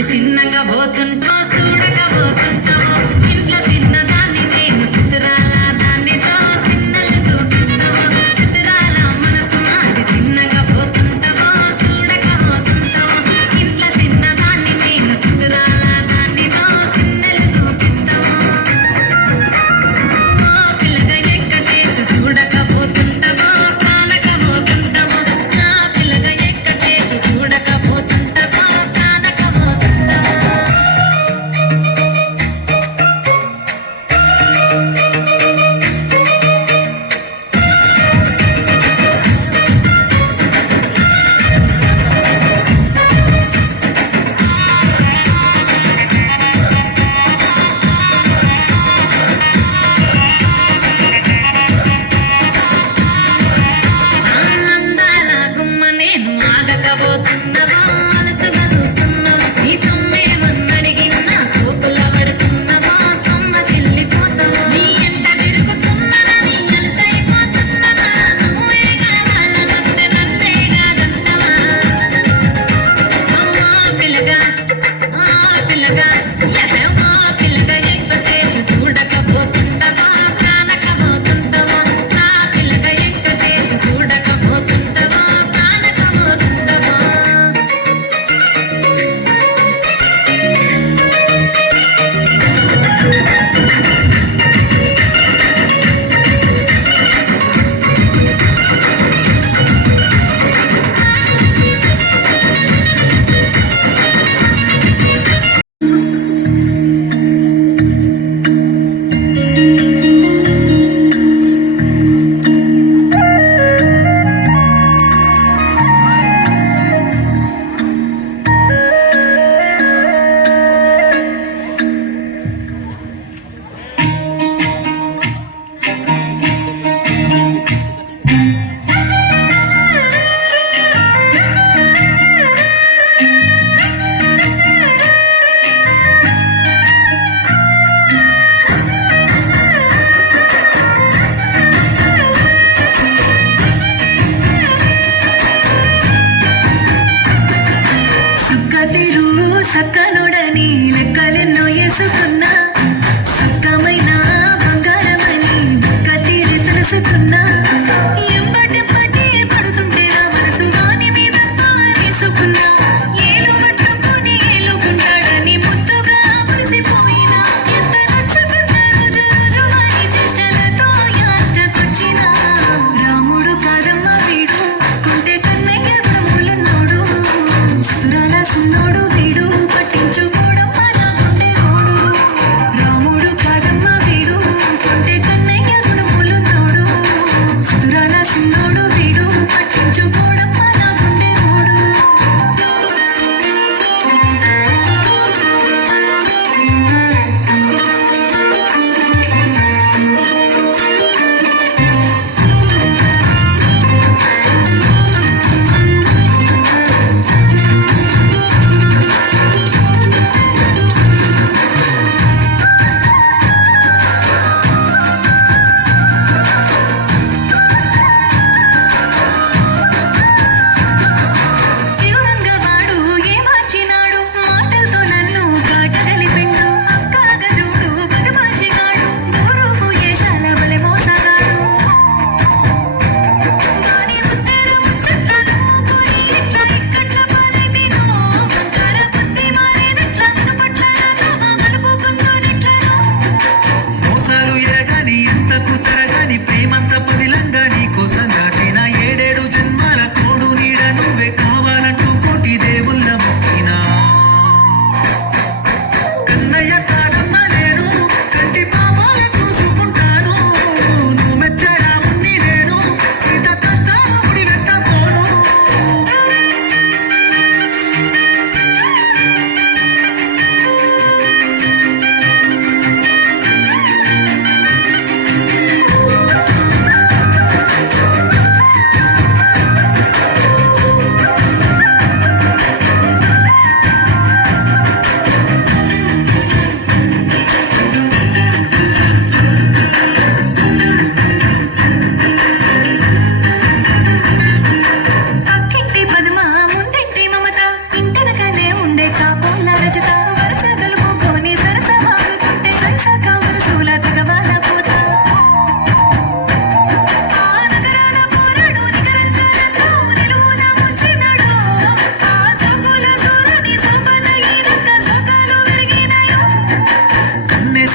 చిన్నగా పోతుంటావు చూడగా పోతుంటావు ఇంట్లో చిన్నదాన్ని నేను చిత్రాల దానితో చిన్నలు చూపిస్తావు చిత్రాల మనసు నాది చిన్నగా పోతుంటావు చూడగా పోతుంటావు ఇంట్లో చిన్నదాన్ని నేను చిత్రాల దానితో చిన్నలు చూపిస్తావు పిల్లగా ఎక్కటేసి చూడకపోతుంటావు కానకపోతుంటావు నా పిల్లగా ఎక్కటేసి చూడకపోతుంటావు అందాల గుమ్మ నేను ఆగకపోతున్నావా అలసుగా చూస్తున్నావా నీ సొమ్మేమన్నడిగినా సోకుల పడుతున్నావా సొమ్మ చెల్లిపోతావా నీ ఎంత తిరుగుతున్నానని అలసైపోతున్నానా నువ్వే కావాలనొస్తే నన్నే కాదంటావా అమ్మా పిల్లగా పిల్లగా ఎహమా పిల్లగా ఎక్కటేసి చూడకపోతుంటావా కానకపోతుంటావా నా పిల్లగా ఎక్కటేసి చూడకపోతుంటావా కానకపోతుంటావా సుక్కతిరు సక్కనుడని లెక్కలెన్నో వేసుకున్నా సక్కమైన బంగారమని కత్తిరి తెలుసుకున్నా ఎంబటెంబటి పడుతుంటే నా మనసు వాని మీద పారేసుకున్నా ఏలు పట్టుకొని ఏలుకుంటాడని ముద్దుగా మురిసిపోయినా ఎంత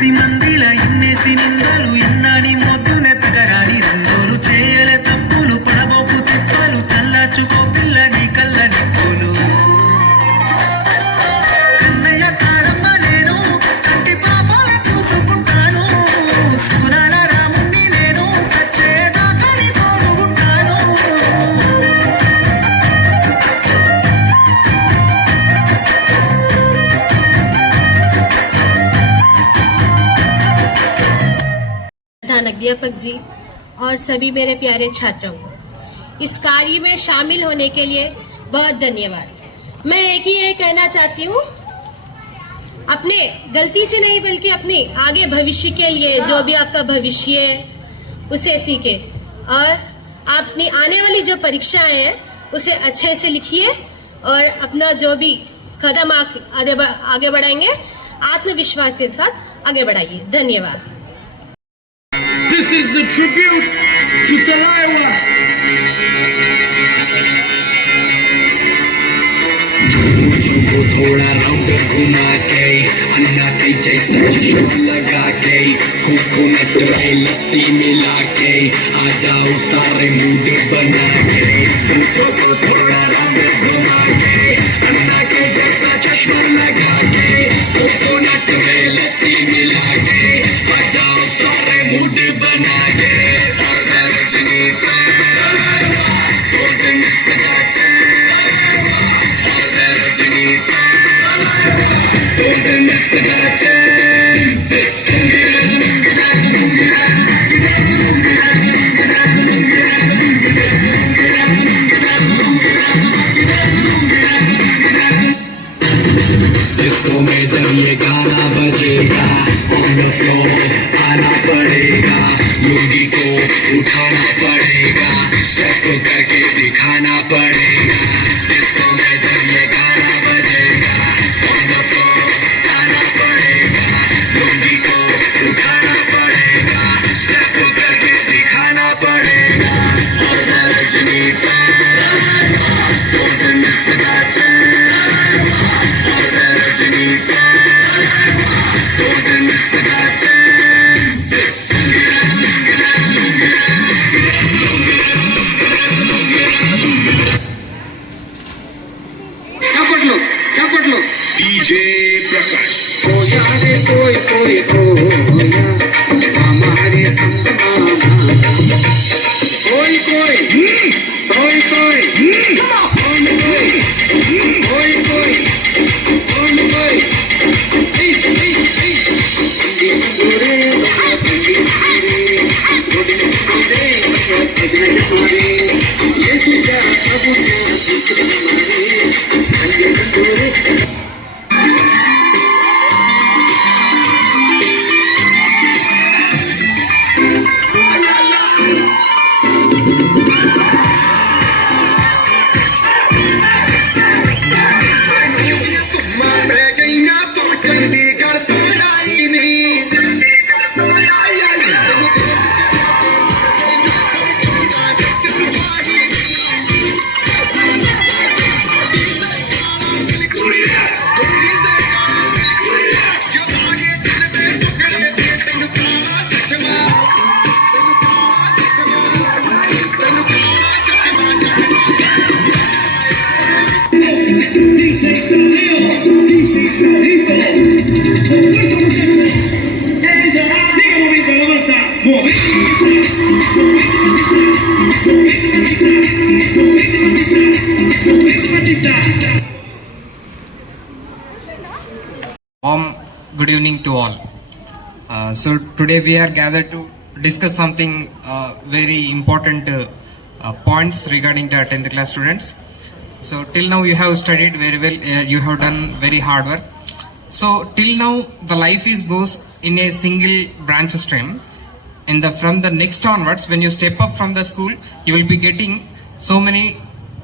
ఎన్నేసి మందిల ఎన్నేసి నిందలు ఎన్నాని మొద్దున తగరాని రంగులు చేయలే తప్పులు పడబోపు తిప్పలు చల్లార్చుకో పిల్ల నీ కళ్ళ నిప్పులు కన్నయ్య కారమ్మ నేను కంటి పాపాల చూసుకుంటాను సుగుణాల రాముణ్ణి నేను సచ్చేదాకని తోడుకుంటాను प्रधान अध्यापक जी और सभी मेरे प्यारे छात्रों को इस कार्य में शामिल होने के लिए बहुत धन्यवाद। मैं एक ही ये कहना चाहती हूँ, अपने गलती से नहीं बल्कि अपने आगे भविष्य के लिए जो भी आपका भविष्य है उसे सीखे और अपनी आने वाली जो परीक्षाएं हैं उसे अच्छे से लिखिए और अपना जो भी कदम आप आगे बढ़ाएंगे आत्मविश्वास के साथ आगे बढ़ाइए। धन्यवाद। This is the tribute to Talaiwa. मुझको थोड़ा राउंड घुमा के अन्ना के जैसा चश्मा लगा के कोकोनट में लस्सी मिला के आ जाओ सारे मूड बना के मुझको थोड़ा राउंड घुमा के अन्ना के जैसा चश्मा लगा के कोकोनट में लस्सी मिला के आ जाओ सारे मूड बना के Rajni golden seduction golden disco में जब ये गाना बजेगा ऑन द फ्लोर आना पड़ेगा लुंगी को उठाना पड़ेगा स्टेप करके दिखाना पड़ेगा डिस्को में जब ये गाना बजेगा ऑन द फ्लोर आना पड़ेगा लुंगी को उठाना पड़ेगा स्टेप करके दिखाना पड़ेगा और रजनी golden seduction और रजनी golden seduction చప్పట్లు చప్పట్లు. DJ Prakash कोई कोई कोई कोया हमारे संगमा कोई कोई कोई कोई कोई कोई कोई कोई ये सुजा प्रभु Warm good evening to all. So today we are gathered to discuss something very important points regarding the 10th class students. So till now you have studied very well, you have done very hard work. So till now the life is goes in a single branch stream. From the next onwards, when you step up from the school, you will be getting so many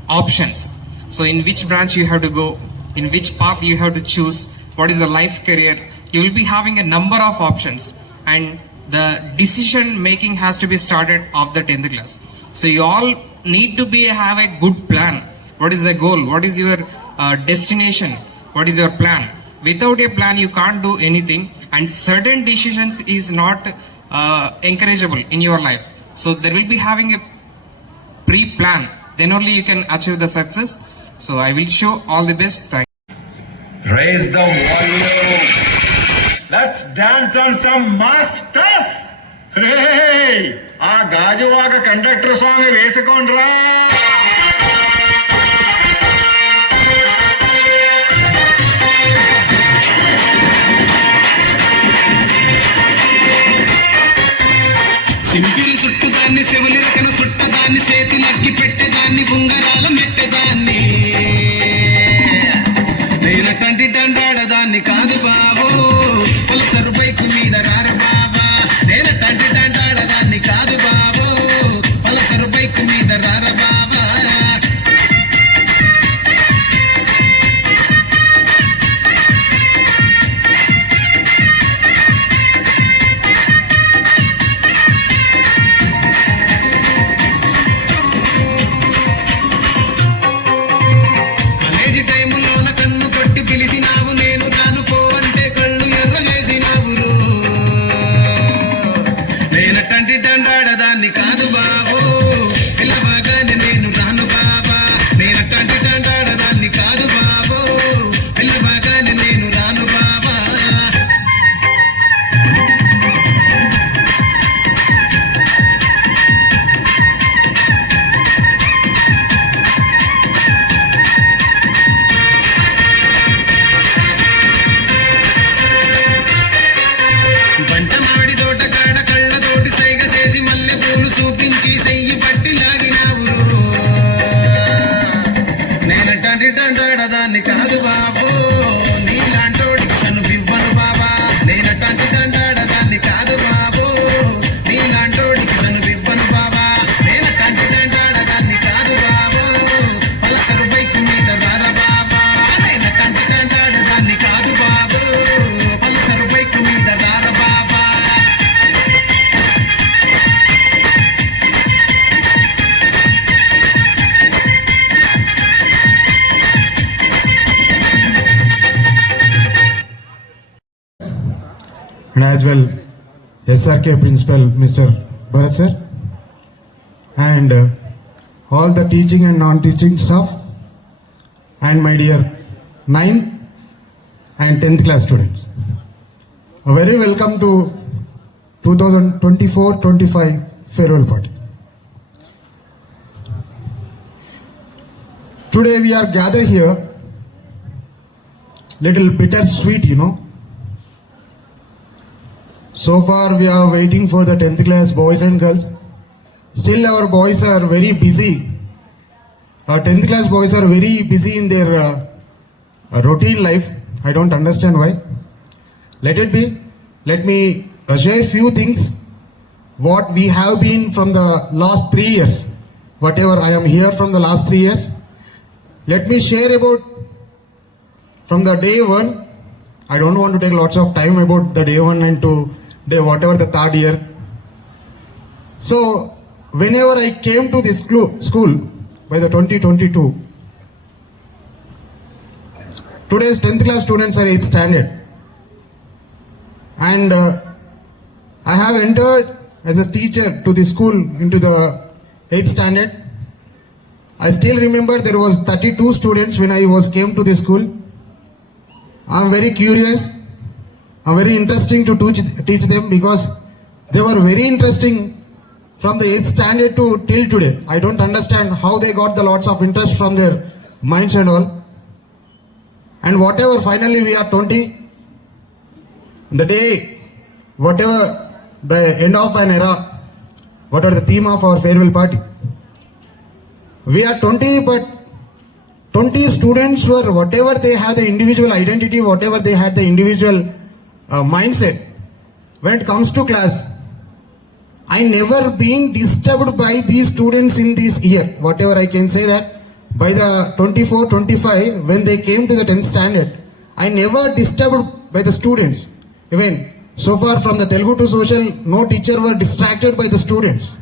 options. So in which branch you have to go, in which path you have to choose, what is the life career, you will be having a number of options, and the decision making has to be started of the 10th class. So you all need to have a good plan. What is the goal? What is your destination? What is your plan? without a plan you can't do anything, and certain decisions is not encourageable in your life. So there will be having a pre-plan, then only you can achieve the success. So I will show all the best. Thank you. Raise the volume. Let's dance on some mass stuff. Hey, ఆ గాజువాక కండక్టర్ సాంగ్ వేసుకోండ్రా. సింపిరి చుట్టుదాన్ని చెవులి రకను చుట్టదాన్ని చేతులకి పెట్టేదాన్ని ఉంగరాల మెట్టేదాన్ని నేనటంటి దండాడదాన్ని కాదు బాబో పల్సర్ బైక్ మీద రార బాబా నేనటంటి దండాడదాన్ని కాదు బాబో పల్సర్ బైక్ మీద రార బాబా కాలేజీ టైములోన కన్ను కొట్టి పిలిచినావు నేను రాను పో అంటే కళ్ళు ఎర్ర చేసినావు రో నేనటంటి దండాడదాన్ని కాదు బాబో పిల్లవాగానే నేను రాను బాబా నేనటంటి దండాడదాన్ని కాదు బాబో పిల్లవాగానే నేను రాను బాబా పంచమాడి తోట కాడ కళ్ళతోటి సైగ చేసి మల్లె పూలు చూపించి సెయ్యి పట్టి లాగినావు రో నేనటంటి దండాడదాన్ని కాదు బాబో నీలాంటోడికి సనుపివ్వను బాబా నేనటంటి దండాడదాన్ని కాదు బాబో నీలాంటోడికి సనుపివ్వను బాబా నేనటంటి దండాడదాన్ని కాదు బాబో పలసరు బైక్ మీద రార బాబా నేనటంటి దండాడదాన్ని కాదు బాబో పలసరు బైక్ మీద రార బాబా and as well SRK Principal Mr. Bharat sir, and all the teaching and non-teaching staff, and my dear 9th and 10th class students. A very welcome to 2024-25 farewell party. Today we are gathered here, little bitter sweet, you know. So far we are waiting for the 10th class boys and girls. Still our boys are very busy. Our 10th class boys are very busy in their routine life. I don't understand why. Let it be. Let me share few things what we have been from the last 3 years. Whatever I am here from the last 3 years. Let me share about from the day one. I don't want to take lots of time about the day one and to day whatever the third year. So whenever I came to this school by the 2022, today's 10th class students are 8th standard, and I have entered as a teacher to the school into the 8th standard. I still remember there was 32 students when I came to the school. I am very curious. Very interesting to teach them because they were very interesting from the 8th standard to till today. I don't understand how they got the lots of interest from their minds and all. And whatever, finally we are 20. The day, whatever the end of an era, whatever the theme of our farewell party. We are 20, but 20 students were, whatever they had the individual identity, whatever they had the individual mindset. When it comes to class, I never been disturbed by these students in this year. Whatever I can say that by the 24-25 when they came to the 10th standard, I never disturbed by the students. Even so far from the Telugu to social, no teacher were distracted by the students.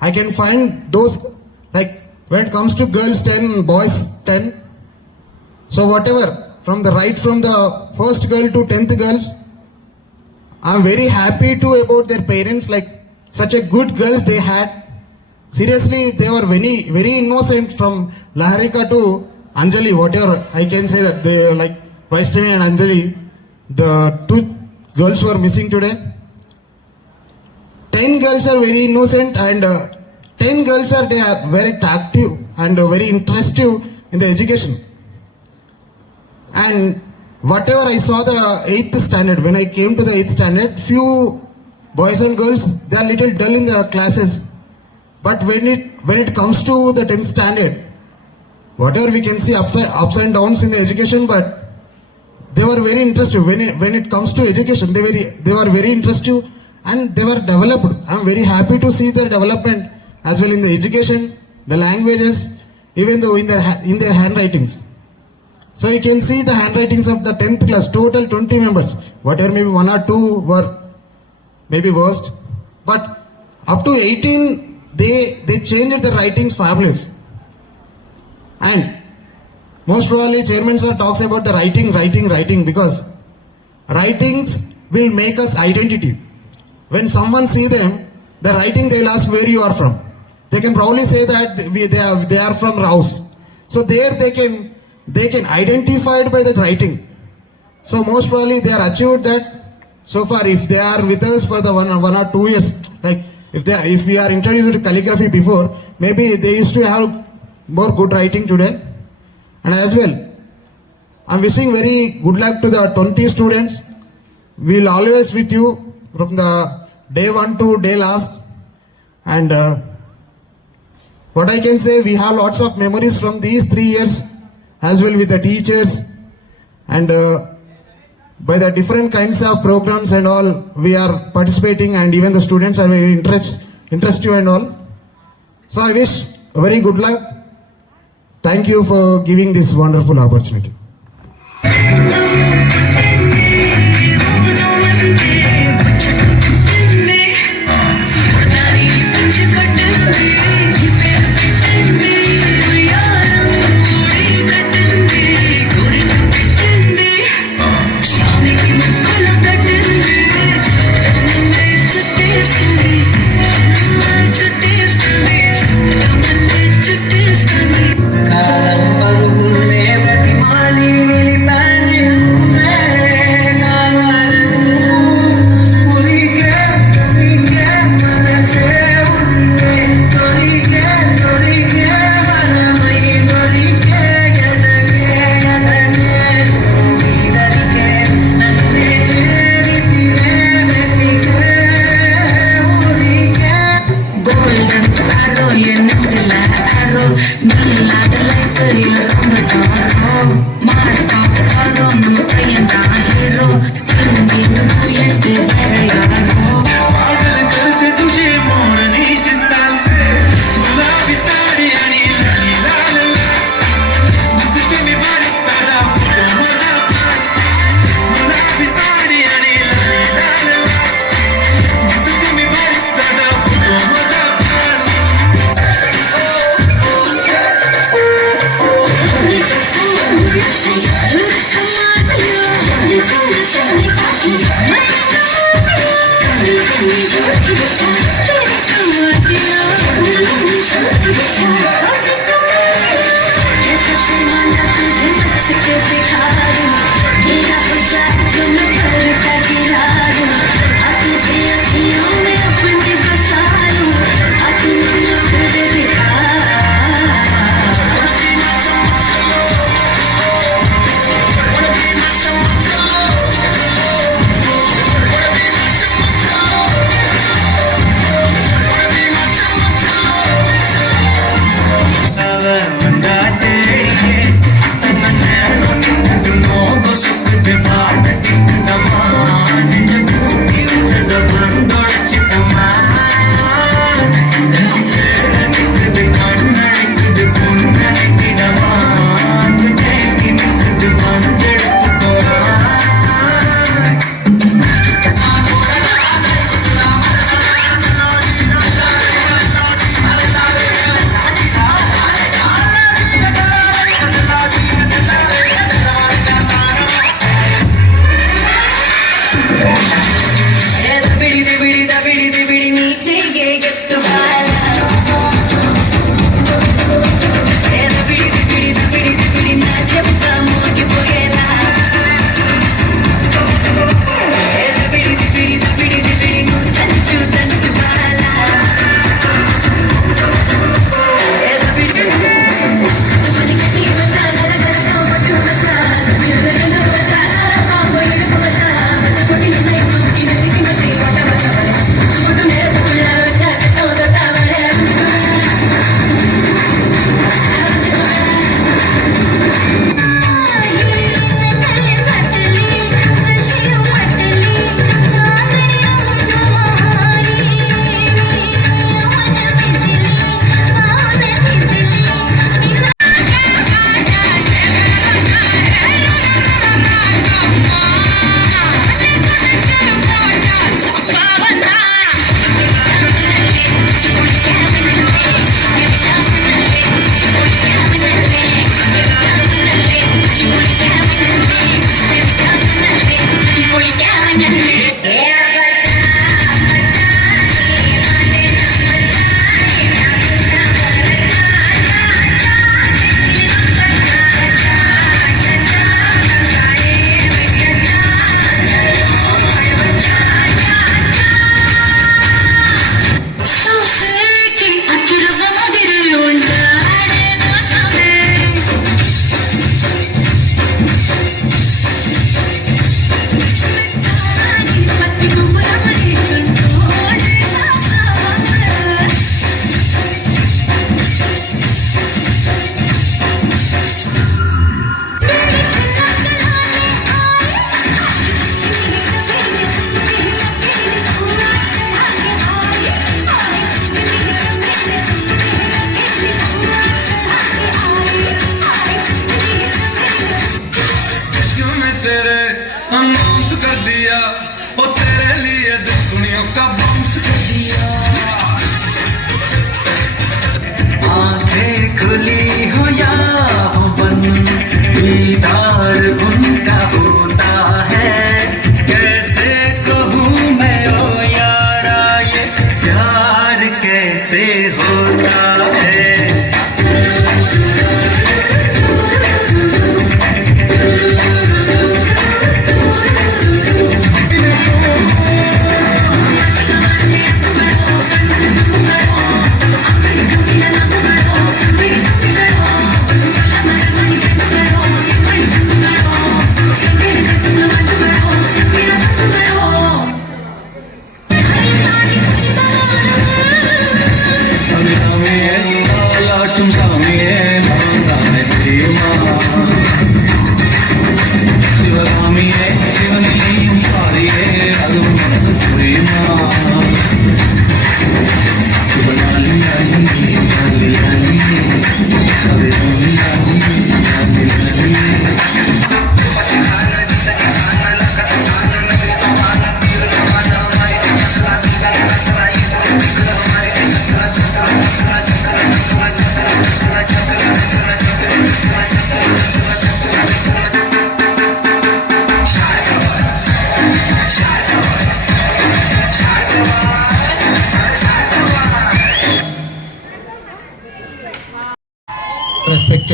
I can find those, like when it comes to girls 10, boys 10. So whatever from the first girl to 10th girls. I'm very happy to about their parents, like such a good girls they had. Seriously, they were very, very innocent from Laharika to Anjali, whatever I can say that they like Vaishnavi and Anjali, the two girls were missing today. 10 girls are very innocent and 10 girls are they are very active and very interested in the education. And whatever I saw the 8th standard, when I came to the 8th standard, few boys and girls, they are little dull in the classes. But when it comes to the 10th standard, whatever we can see ups and downs in the education, but they were very interested. When it comes to education, they were very interested and they were developed. I'm very happy to see their development as well in the education, the languages, even though in their handwritings. So you can see the handwritings of the 10th class, total 20 members. Whatever, maybe 1 or 2 were maybe worst. But up to 18, they changed the writings fabulous. And most probably chairman sir talks about the writing because writings will make us identity. When someone see them, the writing they will ask where you are from. They can probably say that they are from Rouse. So there they can identify it by the writing. So most probably they are achieved that so far. If they are with us for the one or 2 years, like if we are introduced to calligraphy before, maybe they used to have more good writing today. And as well, I'm wishing very good luck to the 20 students. We will always with you from the day 1 to day last. And what I can say, we have lots of memories from these 3 years as well with the teachers and by the different kinds of programs and all we are participating, and even the students are very interested and all. So I wish very good luck. Thank you for giving this wonderful opportunity.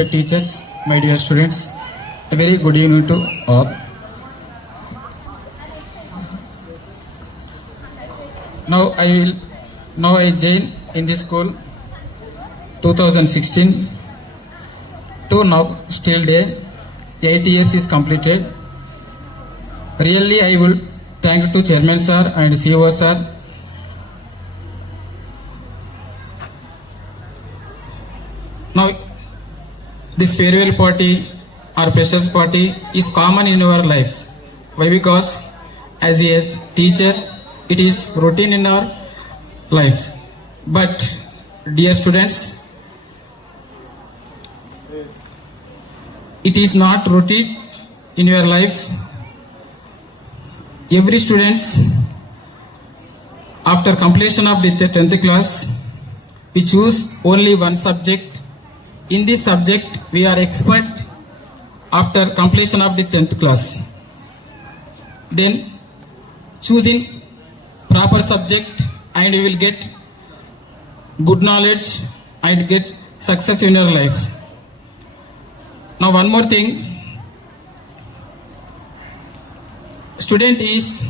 respected teachers, my dear students, a very good evening to all. Now I join in this school 2016 to now still day 8 years is completed. Really I will thank to Chairman sir and CEO sir. Now this farewell party or freshers party is common in our life. Why? Because as a teacher it is routine in our life. But dear students, it is not routine in your life. Every students after completion of the 10th class, we choose only one subject. In this subject we are expert after completion of the 10th class. Then choosing proper subject and you will get good knowledge and get success in your life. Now one more thing, student is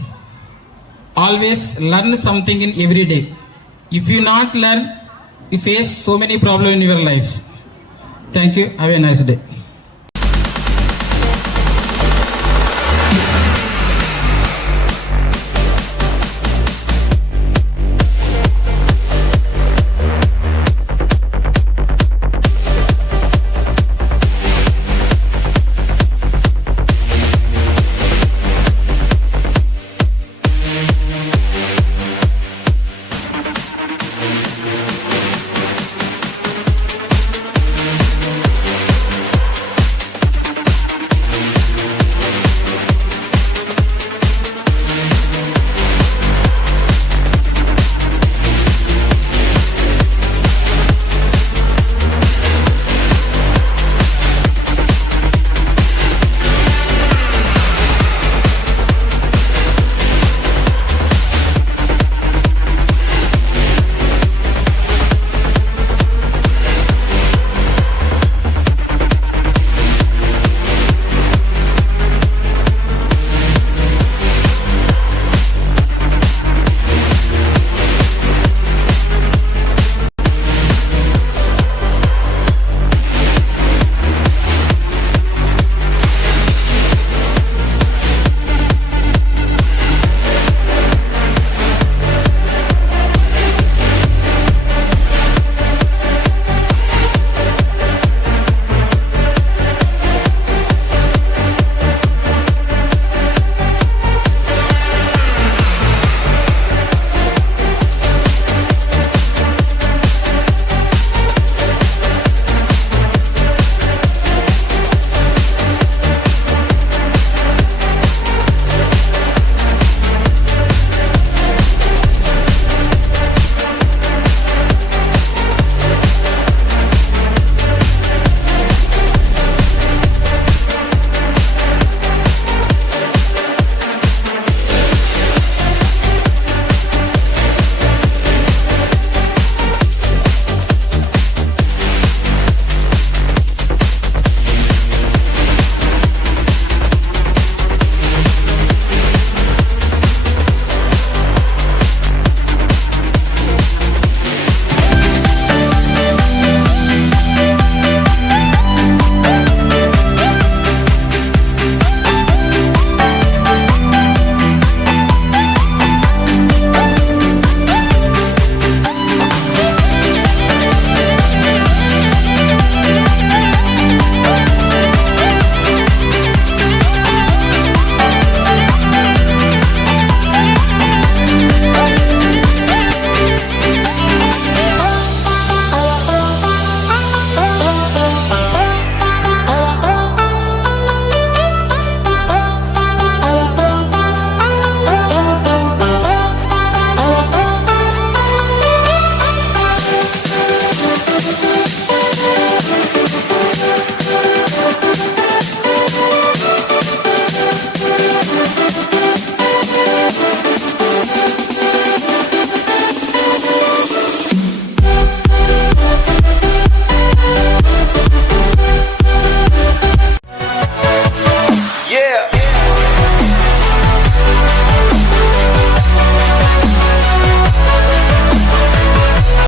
always learn something in every day. If you not learn, you face so many problems in your life. Thank you. Have a nice day.